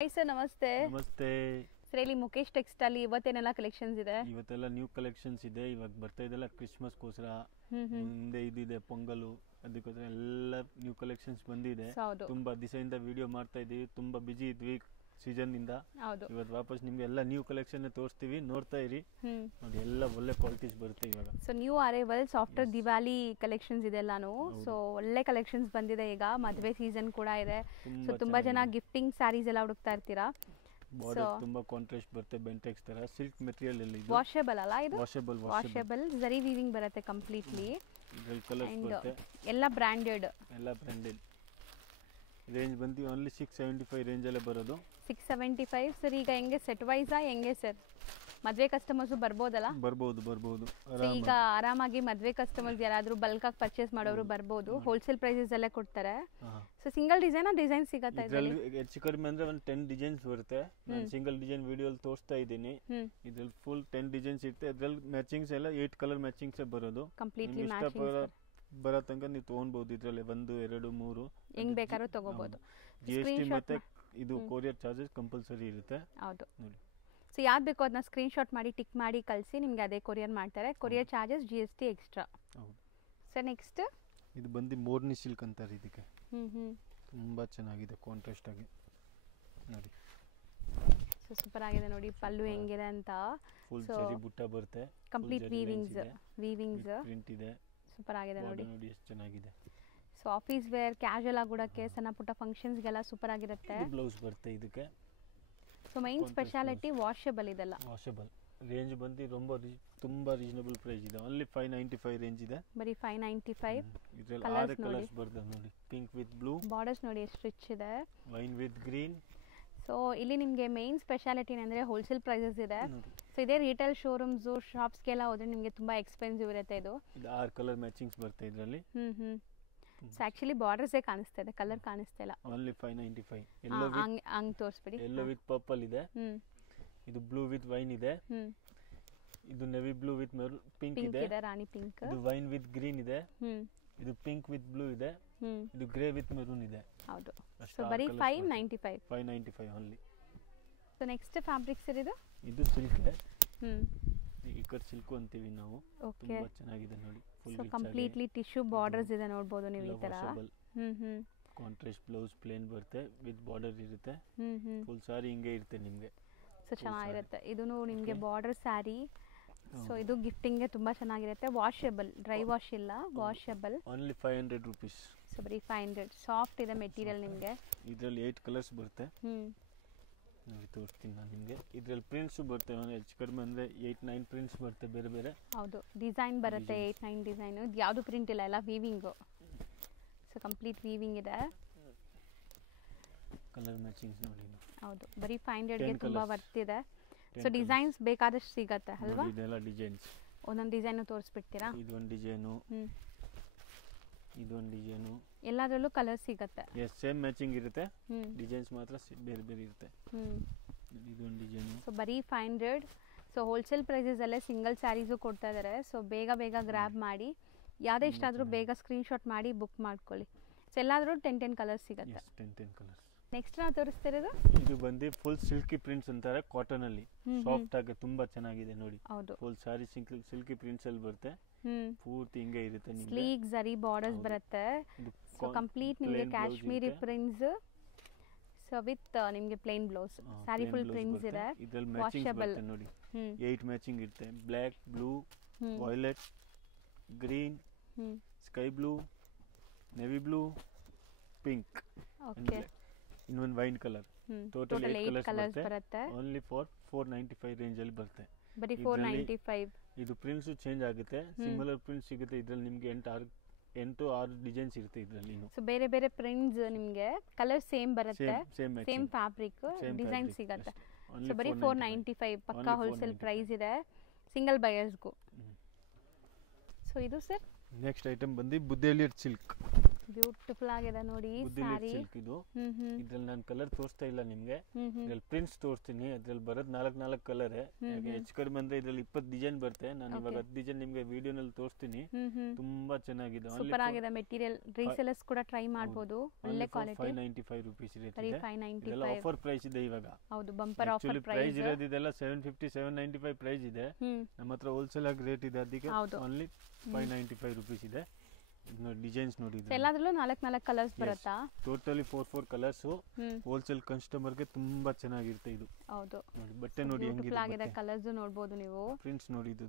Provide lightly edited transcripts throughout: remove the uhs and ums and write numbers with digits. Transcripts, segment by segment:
Hi sir, ನಮಸ್ತೆ. ನಮಸ್ತೆ sir, ಇಲ್ಲಿ ಮುಖೇಶ್ ಟೆಕ್ಸ್ಟೈಲ್ ಇವತ್ತೇನೆಲ್ಲ ಕಲೆಕ್ಷನ್ಸ್ ಇದೆ? ಇವತ್ತೆಲ್ಲ ನ್ಯೂ ಕಲೆಕ್ಷನ್ಸ್ ಇದೆ. ಇವಾಗ ಬರ್ತಾ ಇದೆಲ್ಲ ಕ್ರಿಸ್ಮಸ್ಗೋಸ್ಕರ, ಮುಂದೆ ಇದಿದೆ ಪೊಂಗಲು, ಅದಕ್ಕೋಸ್ಕರ ಎಲ್ಲ ನ್ಯೂ ಕಲೆಕ್ಷನ್ಸ್ ಬಂದಿದೆ. ತುಂಬಾ ದಿವಸದಿಂದ ವಿಡಿಯೋ ಮಾಡ್ತಾ ಇದೀವಿ, ತುಂಬಾ ಬಿಜಿ ಇದ್ವಿ ಸೀಸನ್ ಇಂದ. ಇವತ್ತು ವಾಪಸ್ ನಿಮ್ಗೆ ಎಲ್ಲ ನ್ಯೂ ಕಲೆಕ್ಷನ್ ತೋರಿಸ್ತೀವಿ, ನೋಡ್ತಾ ಇರಿ. ನೋಡಿ ಎಲ್ಲ ಒಳ್ಳೆ ಕ್ವಾಲಿಟೀಸ್ ಬರುತ್ತೆ ಇವಾಗ. So new arrivals after Diwali collections ಇದೆ ಎಲ್ಲಾನು. ಸೊ ಒಳ್ಳೆ ಕಲೆಕ್ಷನ್ಸ್ ಬಂದಿದೆ. ಈಗ ಮದುವೆ ಸೀಸನ್ ಕೂಡ ಇದೆ. ಸೊ ತುಂಬಾ ಜನ ಗಿಫ್ಟಿಂಗ್ ಸ್ಯಾರೀಸ್ ಎಲ್ಲ ಹುಡುಕ್ತಾ ಇರ್ತೀರಾ. ಬಾರ್ಡರ್ ತುಂಬಾ ಕಾಂಟ್ರಾಸ್ಟ್ ಬರುತ್ತೆ, ಬೆಂಟೆಕ್ಸ್ ತರ ಸಿಲ್ಕ್ ಮೆಟೀರಿಯಲ್ ಅಲ್ಲಿ. ವಾಷೇಬಲ್ ಅಲ್ಲ ಇದು? ವಾಷೇಬಲ್ ಜರಿ ವೀವಿಂಗ್ ಬರುತ್ತೆ ಕಂಪ್ಲೀಟ್ಲಿ. ಇದರಲ್ಲಿ ಕಲರ್ಸ್ ಬರುತ್ತೆ, ಎಲ್ಲ ಬ್ರಾಂಡೆಡ್. ರೇಂಜ್ ಬಂದು ಓನ್ಲಿ 675 ರೇಂಜ್ ಅಲ್ಲೇ ಬರೋದು. 675 ಸರ್. ಈಗ ಹೆಂಗೆ ಸೆಟ್ ವೈಸಾ ಹೆಂಗೆ ಸರ್? ಮದುವೆ ಕಸ್ಟಮರ್ಸ್ ಬರ್ಬೋದಲ್ಲ? ಬರ್ಬೋದು ಈಗ ಆರಾಮಾಗಿ ಮದುವೆ ಕಸ್ಟಮರ್ಸ್ ಯಾರಾದ್ರೂ ಬಲ್ಕ್ ಆಗಿ ಪರ್ಚೇಸ್ ಮಾಡೋರು ಬರ್ಬೋದು. ಹೋಲ್ಸೇಲ್ ಪ್ರೈಸಸ್ ಅಲ್ಲೇ ಕೊಡ್ತಾರೆ. ಸೊ ಸಿಂಗಲ್ ಡಿಸೈನ್ ಸಿಗತ್ತಾ ಇದರಲ್ಲಿ? ಹೆಚ್ಚು ಕಡಿಮೆ ಅಂದ್ರೆ ಒಂದು 10 ಡಿಸೈನ್ಸ್ ಬರುತ್ತೆ. ನಾನು ಸಿಂಗಲ್ ಡಿಸೈನ್ ವಿಡಿಯೋ ತೋರಿಸ್ತಾ ಇದ್ದೀನಿ. ಇದ್ರಲ್ಲಿ ಫುಲ್ 10 ಡಿಸೈನ್ಸ್ ಇರುತ್ತೆ. ಅದ್ರಲ್ಲಿ ಮ್ಯಾಚಿಂಗ್ಸ್ ಎಲ್ಲ 8 ಕಲರ್ ಮ್ಯಾಚಿಂಗ್ಸ್ ಬರೋದು. ಕಂಪ್ಲೀಟ್ಲಿ ಬರೋ ತನಕ ನೀವು ತಗೊಳ್ಬಹುದು. ಇದ್ರಲ್ಲಿ 1, 2, 3 ಹೆಂಗ್ ಬೇಕಾದ್ರೂ ತಗೋಬಹುದು. GST ಮತ್ತೆ ಇದು ಕೊರಿಯರ್ ಚಾರ್ಜಸ್ ಕಂಪಲ್ಸರಿ ಇರುತ್ತೆ. ಹೌದು ನೋಡಿ. ಸೊ ಯಾವ್ದು ಬೇಕೋ ಅದನ್ನ ಸ್ಕ್ರೀನ್ ಶಾಟ್ ಮಾಡಿ ಟಿಕ್ ಮಾಡಿ ಕಳಿಸಿ, ನಿಮ್ಗೆ ಅದೇ ಕೊರಿಯರ್ ಮಾಡ್ತಾರೆ. Courier charges GST extra. Sir next ಇದು ಬಂದು ಮೋರ್ನಿ ಸಿಲ್ಕ್ ಅಂತಾರೆ ಇದಕ್ಕೆ. ತುಂಬಾ ಚೆನ್ನಾಗಿದೆ ಕಾಂಟ್ರಾಸ್ಟ್ ಆಗಿ ನೋಡಿ. ಸೊ ಸೂಪರ್ ಆಗಿದೆ ನೋಡಿ ಪಲ್ಲು ಹೆಂಗಿದೆ ಅಂತ. ಫುಲ್ ಜರಿ ಬುಟ್ಟ ಬರುತ್ತೆ, ಕಂಪ್ಲೀಟ್ ವೀವಿಂಗ್ಸ್ ಪ್ರಿಂಟ್ ಇದೆ. ಸೂಪರ್ ಆಗಿದೆ ನೋಡಿ ಎಷ್ಟು ಚೆನ್ನಾಗಿದೆ. ಸೊ ಆಫೀಸ್ ವೇರ್, ಕ್ಯಾಶುವಲ್ ಆಗೋಡಕ್ಕೆ, ಸಣ್ಣ ಪುಟ್ಟ ಫಂಕ್ಷನ್ಸ್ಗೆಲ್ಲ ಸೂಪರ್ ಆಗಿರುತ್ತೆ. ಬ್ಲೌಸ್ ಬರುತ್ತೆ ಇದಕ್ಕೆ. ಸೊ ಮೈನ್ ಸ್ಪೆಷಾಲಿಟಿ ವಾಷೇಬಲ್ ಇದೆಲ್ಲ. ವಾಷೇಬಲ್ ರೇಂಜ್ ಬಂದು ತುಂಬಾ ರೀಸನಬಲ್ ಪ್ರೈಸ್ ಇದೆ. ಓನ್ಲಿ 595 ರೇಂಜ್ ಇದೆ. ಬರೀ 595. ಇದರಲ್ಲಿ 6 ಕಲರ್ಸ್ ಬರುತ್ತೆ ನೋಡಿ. ಪಿಂಕ್ ವಿತ್ ಬ್ಲೂ, ಬಾರ್ಡರ್ಸ್ ನೋಡಿ ಎಷ್ಟು ರಿಚ್ ಇದೆ. Wine with green. ಸೊ ಇಲ್ಲಿ ನಿಮಗೆ ಮೇನ್ ಸ್ಪೆಷಾಲಿಟಿ ಏನಂದ್ರೆ ಹೋಲ್ಸೇಲ್ ಪ್ರೈಸಸ್ ಇದೆ. ಸೊ ಇದೇ ರಿಟೇಲ್ ಶೋರೂಮ್ಸ್ ಶಾಪ್ಸ್ಗೆಲ್ಲ ಹೋದ್ರೆ ನಿಮಗೆ ತುಂಬಾ ಎಕ್ಸ್ಪೆನ್ಸಿವ್ ಇರುತ್ತೆ. ಇದು 6 ಕಲರ್ ಮ್ಯಾಚಿಂಗ್ಸ್ ಬರುತ್ತೆ ಇದರಲ್ಲಿ. ಸೊ ಆಕ್ಚುಲಿ ಬಾರ್ಡರ್ಸೇ ಕಾಣಿಸ್ತಾ ಇದೆ, ಕಲರ್ ಕಾಣಿಸ್ತಾ ಇಲ್ಲ. ಓನ್ಲಿ 595. ಹಂಗ್ ತೋರಿಸ್ಬಿಡಿ. ಯೆಲ್ಲೋ ವಿತ್ ಪರ್ಪಲ್ ಇದೆ. ಇದು ಬ್ಲೂ ವಿತ್ ವೈನ್ ಇದೆ. ಇದು ನೆವಿ ಬ್ಲೂ ವಿತ್ ಪಿಂಕ್ ಇದೆ, ರಾಣಿ ಪಿಂಕ್. ಇದು ವೈನ್ ವಿತ್ ಗ್ರೀನ್ ಇದೆ. ಇದು ಪಿಂಕ್ ವಿತ್ ಬ್ಲೂ ಇದೆ. ಇದು ಗ್ರೇ ವಿತ್ ಮೆರೂನ್ ಇದೆ. ಹೌದು. ಸೊ ಬರೀ 595 only. So next fabric sir ಇದು ಸಿಲ್ಕ್. ಇಕ್ಕಟ್ ಸಿಲ್ಕ್ ಅಂತೀವಿ ನಾವು. ತುಂಬಾ ಚೆನ್ನಾಗಿದೆ ನೋಡಿ. ಸೊ ಕಂಪ್ಲೀಟ್ಲಿ ಟಿಶ್ಯೂ ಬಾರ್ಡರ್ಸ್ ಇದೆ, ನೋಡಬಹುದು ನೀವು ಈ ತರ. ಕಾಂಟ್ರಾಸ್ಟ್ ಬ್ಲೌಸ್ ಪ್ಲೇನ್ ಬರುತ್ತೆ, ವಿತ್ ಬಾರ್ಡರ್ ಇರುತ್ತೆ. ಫುಲ್ ಸಾರಿ ಹಿಂಗೆ ಇರುತ್ತೆ ನಿಮಗೆ. ಸೊ ಚೆನ್ನಾಗಿರುತ್ತೆ. ಇದೂನು ನಿಮಗೆ ಬಾರ್ಡರ್ ಸ್ಯಾರಿ. ಸೊ ಇದು ಗಿಫ್ಟಿಂಗ್ ಗೆ ತುಂಬಾ ಚೆನ್ನಾಗಿರುತ್ತೆ. ವಾಷೇಬಲ್, ಡ್ರೈ ವಾಶ್ ಇಲ್ಲ, ವಾಷೇಬಲ್. Only 500 rupees. ಸೊ ಬರೀ 500. ಸಾಫ್ಟ್ ಇದೆ ಮೆಟೀರಿಯಲ್ ನಿಮಗೆ. ಇದರಲ್ಲಿ 8 ಕಲರ್ಸ್ ಬರುತ್ತೆ. ನೋಡಿ ತೋರಿಸ್ತೀನಿ ನಾನು ನಿಮಗೆ. ಇದರಲ್ಲಿ ಪ್ರಿಂಟ್ಸ್ ಬರುತ್ತೆ, ಹೆಚ್ಚು ಕಡಿಮೆ ಅಂದರೆ 8-9 ಪ್ರಿಂಟ್ಸ್ ಬರುತ್ತೆ ಬೇರೆ ಬೇರೆ. ಹೌದು, ಡಿಸೈನ್ ಬರುತ್ತೆ 8-9 ಡಿಸೈನ್. ಇದು ಯಾವುದು ಪ್ರಿಂಟ್ ಇಲ್ಲ, ಎಲ್ಲ ವೀವಿಂಗು. ಸೊ ಕಂಪ್ಲೀಟ್ ವೀವಿಂಗ್ ಇದೆ. ಕಲರ್ ಮ್ಯಾಚಿಂಗ್ಸ್ ನೋಡಿ. ಹೌದು, ಬರೀ 500 ಗೆ ತುಂಬಾ ವರ್ತ್ ಇದೆ. ಸೊ ಡಿಸೈನ್ಸ್ ಬೇಕಾದಷ್ಟು ಸಿಗುತ್ತೆ ಅಲ್ವಾ? ಇದೆಲ್ಲ ಡಿಸೈನ್ಸ್. ಒಂದೊಂದು ಡಿಸೈನ್ ತೋರಿಸ್ಬಿಡ್ತೀರಾ? ಇದೊಂದು ಡಿಸೈನು, ಇದೊಂದು ಡಿಸೈನು. ಎಲ್ಲದರಲ್ಲೂ ಕಲರ್ ಸಿಗುತ್ತೆ. ಸೇಮ್ ಮ್ಯಾಚಿಂಗ್ ಇರುತ್ತೆ, ಡಿಸೈನ್ಸ್ ಮಾತ್ರ ಬೇರೆ ಬೇರೆ ಇರುತ್ತೆ. ಇದೊಂದು ಡಿಸೈನು. ಸೊ ಬರೀ 500. ಸೊ ಹೋಲ್ಸೇಲ್ ಪ್ರೈಸಸ್ ಅಲ್ಲೇ ಸಿಂಗಲ್ ಸ್ಯಾರೀಸು ಕೊಡ್ತಾ ಇದ್ದಾರೆ. ಸೊ ಬೇಗ ಗ್ರ್ಯಾಬ್ ಮಾಡಿ, ಯಾವುದೇ ಇಷ್ಟ ಆದರೂ ಬೇಗ ಸ್ಕ್ರೀನ್ ಶಾಟ್ ಮಾಡಿ ಬುಕ್ ಮಾಡ್ಕೊಳ್ಳಿ. ಸೊ ಎಲ್ಲಾದರೂ 10 ಕಲರ್ಸ್ ಸಿಗುತ್ತೆ. 10 ಕಲರ್ಸ್. ನೆಕ್ಸ್ಟ್ ನಾವು ತೋರಿಸ್ತಿರೋದು ಇದು ಬಂದು ಫುಲ್ ಸಿಲ್ಕಿ ಪ್ರಿಂಟ್ಸ್ ಅಂತಾರೆ. ಕಾಟನ್ ಅಲ್ಲಿ ಸಾಫ್ಟ್ ಆಗಿ ತುಂಬಾ ಚೆನ್ನಾಗಿದೆ ನೋಡಿ. ಫುಲ್ ಸಾರಿ ಸಿಲ್ಕಿ ಪ್ರಿಂಟ್ಸ್ ಅಲ್ಲಿ ಬರುತ್ತೆ. ಪೂರ್ತಿ ಹಿಂಗೆ ಇರುತ್ತೆ. ಸ್ಲೀಕ್ ಜರಿ ಬಾರ್ಡರ್ಸ್ ಬರುತ್ತೆ. ಸೊ ಕಂಪ್ಲೀಟ್ ನಿಮಗೆ ಕಾಶ್ಮೀರಿ ಪ್ರಿಂಟ್ಸ್. ಸೊ ವಿತ್ ನಿಮಗೆ ಪ್ಲೇನ್ ಬ್ಲೌಸ್. ಸಾರಿ ಫುಲ್ ಪ್ರಿಂಟ್ಸ್ ಇದೆ. ಇದರಲ್ಲಿ ಮ್ಯಾಚಿಂಗ್ ಬರುತ್ತೆ ನೋಡಿ. 8 ಮ್ಯಾಚಿಂಗ್ ಇರುತ್ತೆ. Black, blue, violet, green, sky blue, navy blue, pink, ಇನ್ನೊಂದು ವೈನ್ ಕಲರ್. ಟೋಟಲ್ 8 ಕಲರ್ಸ್ ಬರುತ್ತೆ. ಓನ್ಲಿ ಫಾರ್ 495 ರೇಂಜ್ ಅಲ್ಲಿ ಬರುತ್ತೆ. ಬರೀ 495. ಇದು ಪ್ರಿಂಟ್ಸ್ ಚೇಂಜ್ ಆಗುತ್ತೆ, ಸಿಮಿಲರ್ ಪ್ರಿಂಟ್ ಸಿಗುತ್ತೆ. ಇದರಲ್ಲಿ ನಿಮಗೆ 8-6 ಡಿಸೈನ್ಸ್ ಇರುತ್ತೆ ಇದರಲ್ಲಿ. ಸೊ ಬೇರೆ ಬೇರೆ ಪ್ರಿಂಟ್ಸ್ ನಿಮಗೆ ಕಲರ್ ಸೇಮ್ ಬರುತ್ತೆ, ಸೇಮ್ ಫ್ಯಾಬ್ರಿಕ್, ಡಿಸೈನ್ ಸಿಗುತ್ತೆ. ಸೊ ಬರೀ 495 ಪಕ್ಕಾ ಹೋಲ್ಸೇಲ್ ಪ್ರೈಸ್ ಇದೆ ಸಿಂಗಲ್ ಬಯರ್ಸ್ಗೂ. ಸೊ ಇದು ಸರ್ ನೆಕ್ಸ್ಟ್ ಐಟಮ್ ಬಂದು ಬುದ್ದೇಲಿಯರ್ ಸಿಲ್ಕ್. ಬ್ಯೂಟಿಫುಲ್ ಆಗಿದೆ ನೋಡಿ ಬುದ್ಧಿಲಿ ಸ್ಯಾರಿ. ಸಿಲ್ಕ್ ಇದು. ಇದ್ರಲ್ಲಿ ನಾನು ಕಲರ್ ತೋರಿಸ್ತಾ ಇಲ್ಲ ನಿಮ್ಗೆ, ಇದ್ರಲ್ಲಿ ಪ್ರಿಂಟ್ಸ್ ತೋರಿಸ್ತೀನಿ. ಅದ್ರಲ್ಲಿ ಬರೋದು 4 ಕಲರ್. ಹೆಚ್ಚು ಕಡಿಮೆ ಅಂದ್ರೆ ಇದ್ರಲ್ಲಿ 20 ಡಿಸೈನ್ ಬರುತ್ತೆ. ನಾನು ಇವಾಗ 10 ಡಿಸೈನ್ ನಿಮ್ಗೆ ವಿಡಿಯೋನಲ್ಲಿ ತೋರಿಸ್ತೀನಿ. ತುಂಬಾ ಚೆನ್ನಾಗಿದೆ. ಸೂಪರ್ ಆಗಿದೆ ಮೆಟೀರಿಯಲ್. ರೀಸೆಲ್ಲರ್ಸ್ ಕೂಡ ಟ್ರೈ ಮಾಡಬಹುದು. ಒಳ್ಳೆ ಕ್ವಾಲಿಟಿ. 595 ರೂಪೀಸ್ ಇದೆ. 595 ಇದೆಲ್ಲ ಆಫರ್ ಪ್ರೈಸ್ ಇದೆ ಇವಾಗ. ಹೌದು, ಬಂಪರ್ ಆಫರ್ ಪ್ರೈಸ್ ಇರೋದು ಇದೆಲ್ಲ 750 795 ಪ್ರೈಸ್ ಇದೆ. ನಮ್ಮ ಹತ್ರ ಹೋಲ್ಸೇಲ್ ಆಗಿ ರೇಟ್ ಇದೆ, ಅದಕ್ಕೆ ಓನ್ಲಿ 595 ರೂಪೀಸ್ ಇದೆ. ಡಿಸೈನ್ಸ್ ನೋಡಿ, ಎಲ್ಲಾದ್ರಲ್ಲೂ 4 ಕಲರ್ಸ್ ಬರುತ್ತಾ? Totally 4 colours. ಹೋಲ್ಸೇಲ್ ಕಸ್ಟಮರ್ ಗೆ ತುಂಬಾ ಚೆನ್ನಾಗಿರುತ್ತೆ ಇದು. ಹೌದು, ನೋಡಿ ಬಟ್ಟೆ ನೋಡಿ ಹೆಂಗಿದೆ. ಕಲರ್ಸ್ ನೋಡಬಹುದು ನೀವು. ಪ್ರಿಂಟ್ಸ್ ನೋಡಿ ಇದು.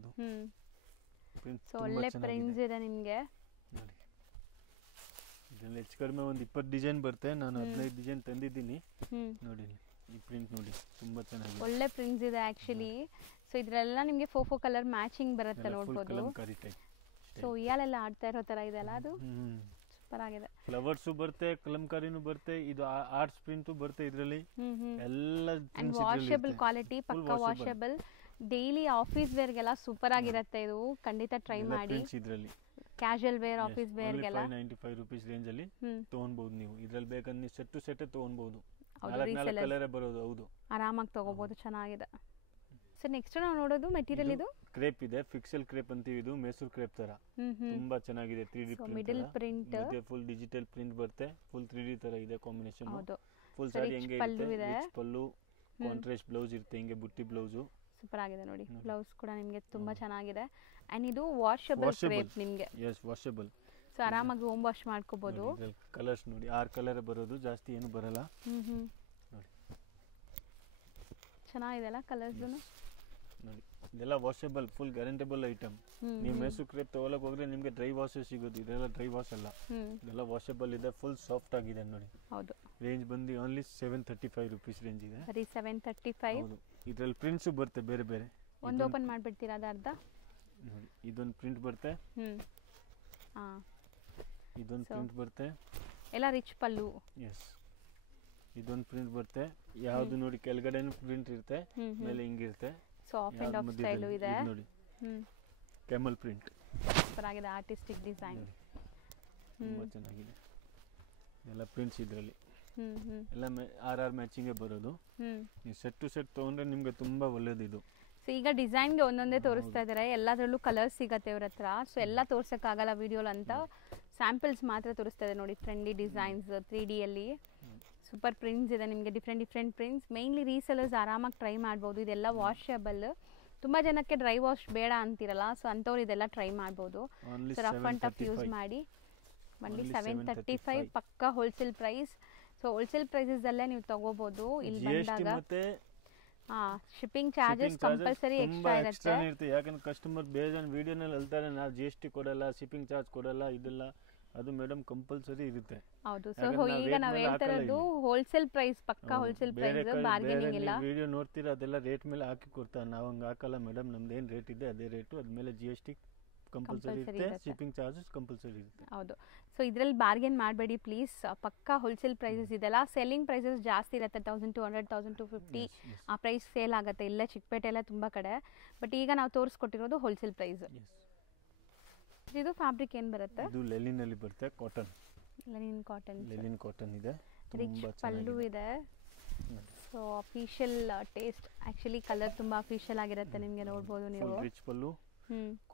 ಪ್ರಿಂಟ್ಸ್ ಒಳ್ಳೆ ಪ್ರಿಂಟ್ಸ್ ಇದೆ ನಿಮಗೆ. ನೋಡಿ ಇದರಲ್ಲಿ ಹೆಚ್ಚು ಕಡಿಮೆ ಒಂದು 20 ಡಿಸೈನ್ ಬರುತ್ತೆ. ನಾನು 15 ಡಿಸೈನ್ ತಂದಿದ್ದೀನಿ. ನೋಡಿ ಈ ಪ್ರಿಂಟ್ ನೋಡಿ, ತುಂಬಾ ಚೆನ್ನಾಗಿದೆ. ಒಳ್ಳೆ ಪ್ರಿಂಟ್ಸ್ ಇದೆ ಆಕ್ಚುಲಿ. ಸೊ ಇದ್ರೆಲ್ಲ ನಿಮಗೆ 4 ಕಲರ್ ಮ್ಯಾಚಿಂಗ್ ಬರುತ್ತೆ ನೋಡಬಹುದು. ಸೊ ಉಯ್ಯಾಲೆಲ್ಲ ಆಡ್ತಾ ಇರೋ ತರ ಇದೆಲ್ಲ, ಅದು ಸೂಪರ್ ಆಗಿದೆ. ಫ್ಲವರ್ಸ್ ಬರುತ್ತೆ, ಕಲಂಕಾರಿನೂ ಬರುತ್ತೆ, ಇದು ಆರ್ಟ್ಸ್ ಪ್ರಿಂಟ್ ಬರುತ್ತೆ ಇದರಲ್ಲಿ. ಎಲ್ಲ ವಾಷಬಲ್ ಕ್ವಾಲಿಟಿ, ಪಕ್ಕಾ ವಾಷಬಲ್. ಡೈಲಿ ಆಫೀಸ್ ವೇರ್ ಗೆಲ್ಲ ಸೂಪರ್ ಆಗಿರುತ್ತೆ ಇದು. ಖಂಡಿತ ಟ್ರೈ ಮಾಡಿ. ಇದರಲ್ಲಿ ಕ್ಯಾಶುಯಲ್ ವೇರ್, ಆಫೀಸ್ ವೇರ್ ಗೆಲ್ಲ 595 ರೂಪೀಸ್ ರೇಂಜ್ ಅಲ್ಲಿ ತಗೊಳ್ಬಹುದು ನೀವು. ಇದರಲ್ಲಿ ಬೇಕಂದ್ರೆ ನೀವು ಸೆಟ್ ಟು ಸೆಟ್ ತಗೊಳ್ಬಹುದು. 4 ಕಲರ್ ಬರೋದು. ಹೌದು, ಆರಾಮಾಗಿ ತಗೋಬಹುದು. ಚೆನ್ನಾಗಿದೆ. ಸೊ ನೆಕ್ಸ್ಟ್ ನಾವು ನೋಡೋದು ಮೆಟೀರಿಯಲ್ ಇದು ಕ್ರೇಪ್ ಇದೆ. ಫಿಕ್ಸೆಲ್ ಕ್ರೇಪ್ ಅಂತೀವಿ ಇದು. ಮೈಸೂರು ಕ್ರೇಪ್ ತರ ತುಂಬಾ ಚೆನ್ನಾಗಿದೆ. 3D ಮಿಡಲ್ ಪ್ರಿಂಟ್ ಇದೆ. ಫುಲ್ ಡಿಜಿಟಲ್ ಪ್ರಿಂಟ್ ಬರುತ್ತೆ. ಫುಲ್ 3D ತರ ಇದೆ ಕಾಂಬಿನೇಷನ್. ಹೌದು, ಫುಲ್ ಸಾರಿ ಹೆಂಗೆ ಇರುತ್ತೆ. ರಿಚ್ ಪಲ್ಲು, ಕಾಂಟ್ರಾಸ್ಟ್ ಬ್ಲೌಸ್ ಇರುತ್ತೆ. ಹಿಂಗೆ ಬುಟ್ಟಿ ಬ್ಲೌಸ್ ಸೂಪರ್ ಆಗಿದೆ ನೋಡಿ. ಬ್ಲೌಸ್ ಕೂಡ ನಿಮಗೆ ತುಂಬಾ ಚೆನ್ನಾಗಿದೆ. ಅಂಡ್ ಇದು ವಾಷಬಲ್ ಕ್ರೇಪ್ ನಿಮಗೆ. Yes, washable. ಸೊ ಆರಾಮಾಗಿ ಹೋಮ್ ವಾಶ್ ಮಾಡ್ಕೋಬಹುದು. ಕಲರ್ಸ್ ನೋಡಿ, 6 ಕಲರ್ ಬರೋದು, ಜಾಸ್ತಿ ಏನು ಬರಲ್ಲ. ನೋಡಿ ಚೆನ್ನಾಗಿದೆ ಅಲ್ಲ ಕಲರ್ಸ್. ನೋಡಿ ಇದೆಲ್ಲ ವಾಷಬಲ್, ಫುಲ್ ಗ್ಯಾರಂಟೇಬಲ್ ಐಟಮ್. ನೀವು ಮೈಸೂರು ಕ್ರೇಪ್ ತಗೊಳಕ್ ಹೋದ್ರೆ ನಿಮ್ಗೆ ಡ್ರೈ ವಾಶ್ ಸಿಗೋದು. ಇದೆಲ್ಲ ಡ್ರೈ ವಾಶ್ ಅಲ್ಲ, ಇದೆಲ್ಲ ವಾಷಬಲ್ ಇದೆ. ಫುಲ್ ಸಾಫ್ಟ್ ಆಗಿದೆ ನೋಡಿ. ಹೌದು, ರೇಂಜ್ ಬಂದು ಓನ್ಲಿ 735 ರೂಪೀಸ್ ರೇಂಜ್ ಇದೆ. ಸರಿ, 735. ಹೌದು, ಇದರಲ್ಲಿ ಪ್ರಿಂಟ್ಸ್ ಬರುತ್ತೆ ಬೇರೆ ಬೇರೆ. ಒಂದು ಓಪನ್ ಮಾಡ್ಬಿಡ್ತೀರಾ ಅದು ಅರ್ಧ? ನೋಡಿ ಇದೊಂದು ಪ್ರಿಂಟ್ ಬರುತ್ತೆ. ಇದೊಂದು ಪ್ರಿಂಟ್ ಬರುತ್ತೆ. ಎಲ್ಲ ರಿಚ್ ಪಲ್ಲು. ಎಸ್, ಇದೊಂದು ಪ್ರಿಂಟ್ ಬರುತ್ತೆ. ಯಾವುದು ನೋಡಿ ಕೆಳಗಡೆನೂ ಪ್ರಿಂಟ್ ಇರುತ್ತೆ, ಮೇಲೆ ಹಿಂಗಿರುತ್ತೆ. So half and half style ಇದೆ ನೋಡಿ. ಕ್ಯಾಮಲ್ ಪ್ರಿಂಟ್ ಸೂಪರ್ ಆಗಿದೆ. ಆರ್ಟಿಸ್ಟಿಕ್ ಡಿಸೈನ್ ತುಂಬಾ ಚೆನ್ನಾಗಿದೆ. ಎಲ್ಲ ಪ್ರಿಂಟ್ಸ್ ಇದರಲ್ಲಿ ಎಲ್ಲ RR ಮ್ಯಾಚಿಂಗ್ ಬರೋದು. ನೀವು ಸೆಟ್ ಟು ಸೆಟ್ ತಗೊಂಡ್ರೆ ನಿಮ್ಗೆ ತುಂಬಾ ಒಳ್ಳೇದು ಇದು. ಸೊ ಈಗ ಡಿಸೈನ್ಗೆ ಒಂದೊಂದೇ ತೋರಿಸ್ತಾ ಇದ್ದಾರೆ. ಎಲ್ಲದರಲ್ಲೂ ಕಲರ್ಸ್ ಸಿಗತ್ತೆ ಇವ್ರ ಹತ್ರ. ಸೊ ಎಲ್ಲ ತೋರ್ಸಕ್ಕಾಗಲ್ಲ ವಿಡಿಯೋಲ್ ಅಂತ, ಸ್ಯಾಂಪಲ್ಸ್ ಮಾತ್ರ ತೋರಿಸ್ತಾ ಇದೆ ನೋಡಿ. ಟ್ರೆಂಡಿ ಡಿಸೈನ್ಸ್ 3D ಅಲ್ಲಿ ಸೂಪರ್ ಪ್ರಿಂಟ್ಸ್ ಇದೆ ನಿಮಗೆ. Different prints. ಮೇನ್ಲಿ ರೀಸೆಲರ್ಸ್ ಆರಾಮಾಗಿ ಟ್ರೈ ಮಾಡ್ಬೋದು. ಇದೆಲ್ಲ ವಾಷಬಲ್. ತುಂಬಾ ಜನಕ್ಕೆ ಡ್ರೈ ವಾಶ್ ಬೇಡ ಅಂತಿರಲ್ಲ, ಸೊ ಅಂಥವ್ರು ಇದೆಲ್ಲ ಟ್ರೈ ಮಾಡ್ಬೋದು. So rough and tough use ಮಾಡಿ. ಬಂದು 735 ಪಕ್ಕಾ wholesale price. So wholesale prices ಅಲ್ಲೇ ನೀವು ತಗೋಬಹುದು. ಇಲ್ಲಿ ಬಂದಾಗ ಶಿಪ್ಪಿಂಗ್ ಚಾರ್ಜಸ್ ಕಂಪಲ್ಸರಿ ಎಕ್ಸ್ಟ್ರಾ ಇರುತ್ತೆ. ಯಾಕಂದ್ರೆ ಕಸ್ಟಮರ್ ಬೇಜಾನ್ ವಿಡಿಯೋನಲ್ಲಿ ಹೇಳ್ತಾರೆ ನಾವು GST ಕೊಡಲ್ಲ, ಶಿಪ್ಪಿಂಗ್ ಚಾರ್ಜ್ ಕೊಡಲ್ಲ, ಇದೆಲ್ಲ ಅದು ಮೇಡಮ್ ಕಂಪಲ್ಸರಿ ಇರುತ್ತೆ. ಹೌದು, ಸೊ ಈಗ ನಾವು ಹೇಳ್ತಾ ಇರೋದು ಹೋಲ್ಸೇಲ್ ಪ್ರೈಸ್, ಪಕ್ಕಾ ಹೋಲ್ಸೇಲ್ ಪ್ರೈಸ್, ಬಾರ್ಗೇನಿಂಗ್ ಇಲ್ಲ. ವಿಡಿಯೋ ನೋಡ್ತೀರಾ ಅದೆಲ್ಲ ರೇಟ್ ಮೇಲೆ ಹಾಕಿ ಕೊಡ್ತಾರೆ. ನಾವು ಹಂಗೆ ಹಾಕಲ್ಲ ಮೇಡಮ್. ನಮ್ದು ಏನು ರೇಟ್ ಇದೆ ಅದೇ ರೇಟು. ಅದ್ಮೇಲೆ GST ಕಂಪಲ್ಸರಿ ಇರುತ್ತೆ, ಶಿಪ್ಪಿಂಗ್ ಚಾರ್ಜಸ್ ಕಂಪಲ್ಸರಿ ಇರುತ್ತೆ. ಹೌದು, ಸೊ ಇದರಲ್ಲಿ ಬಾರ್ಗೇನ್ ಮಾಡಬೇಡಿ ಪ್ಲೀಸ್. ಪಕ್ಕಾ ಹೋಲ್ಸೇಲ್ ಪ್ರೈಸಸ್ ಇದೆಲ್ಲ. ಸೆಲ್ಲಿಂಗ್ ಪ್ರೈಸಸ್ ಜಾಸ್ತಿ ಇರುತ್ತೆ. 1200 1250 ಆ ಪ್ರೈಸ್ ಸೇಲ್ ಆಗುತ್ತೆ. ಇಲ್ಲೇ ಚಿಕ್ಕಪೇಟೆಲ್ಲ ತುಂಬ ಕಡೆ. ಬಟ್ ಈಗ ನಾವು ತೋರಿಸ್ಕೊಟ್ಟಿರೋದು ಹೋಲ್ಸೇಲ್ ಪ್ರೈಸ್. ಇದು ಫ್ಯಾಬ್ರಿಕ್ ಏನು ಬರುತ್ತೆ? ಇದು ಲೆಲಿನ್ ಅಲ್ಲಿ ಬರುತ್ತೆ. ಕಾಟನ್, ಲೆಲಿನ್ ಕಾಟನ್ ಇದೆ. ರಿಚ್ ಪಲ್ಲು ಇದೆ. So official taste. Actually colour ತುಂಬಾ ಅಫಿಷಿಯಲ್ ಆಗಿರುತ್ತೆ ನಿಮಗೆ. ನೋಡಬಹುದು ನೀವು. ರಿಚ್ ಪಲ್ಲು,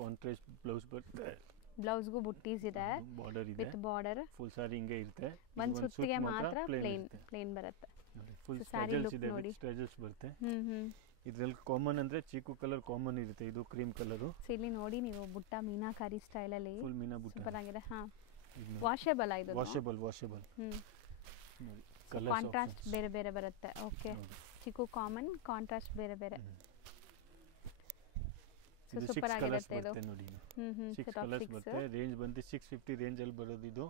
ಕಾಂಟ್ರಾಸ್ಟ್ ಬ್ಲೌಸ್ ಬರುತ್ತೆ. ಬ್ಲೌಸ್ಗೂ ಬುಟ್ಟೀಸ್ ಇದೆ, ಬಾರ್ಡರ್ ಇದೆ, ವಿತ್ ಬಾರ್ಡರ್. ಫುಲ್ ಸಾರಿ ಹಿಂಗೆ ಇರುತ್ತೆ. ಒಂದು ಸುತ್ತಿಗೆ ಮಾತ್ರ ಪ್ಲೇನ್ ಬರುತ್ತೆ. ಫುಲ್ ಸ್ಟೈಲ್ಸ್ ಇದೆ, ಸ್ಟೈಲ್ಸ್ ಬರುತ್ತೆ. ಇದರಲ್ಲಿ ಕಾಮನ್ ಅಂದ್ರೆ ಚೀಕು ಕಲರ್ ಕಾಮನ್ ಇರುತ್ತೆ. ಇದು ಕ್ರೀಮ್ ಕಲರ್. ಇಲ್ಲಿ ನೋಡಿ ನೀವು, ಬುಟ್ಟ ಮೀನಾಕಾರಿ ಸ್ಟೈಲ್ ಅಲ್ಲಿ ಫುಲ್ ಮೀನಾ ಬುಟ್ಟ ಸೂಪರ್ ಆಗಿದೆ. ವಾಷಬಲ್ ಇದು. ವಾಷಬಲ್. ಕಾಂಟ್ರಾಸ್ಟ್ ಬೇರೆ ಬೇರೆ ಬರುತ್ತೆ. ಓಕೆ, ಚಿಕ್ಕು ಕಾಮನ್, ಕಾಂಟ್ರಾಸ್ಟ್ ಬೇರೆ ಬೇರೆ. ಸೂಪರ್ ಆಗಿರುತ್ತೆ ಇದು. ನೋಡಿ 6 ಕಲರ್ಸ್ ಬರುತ್ತೆ. ರೇಂಜ್ ಬಂದು 650 ರೇಂಜ್ ಅಲ್ಲಿ ಬರೋದು. ಇದು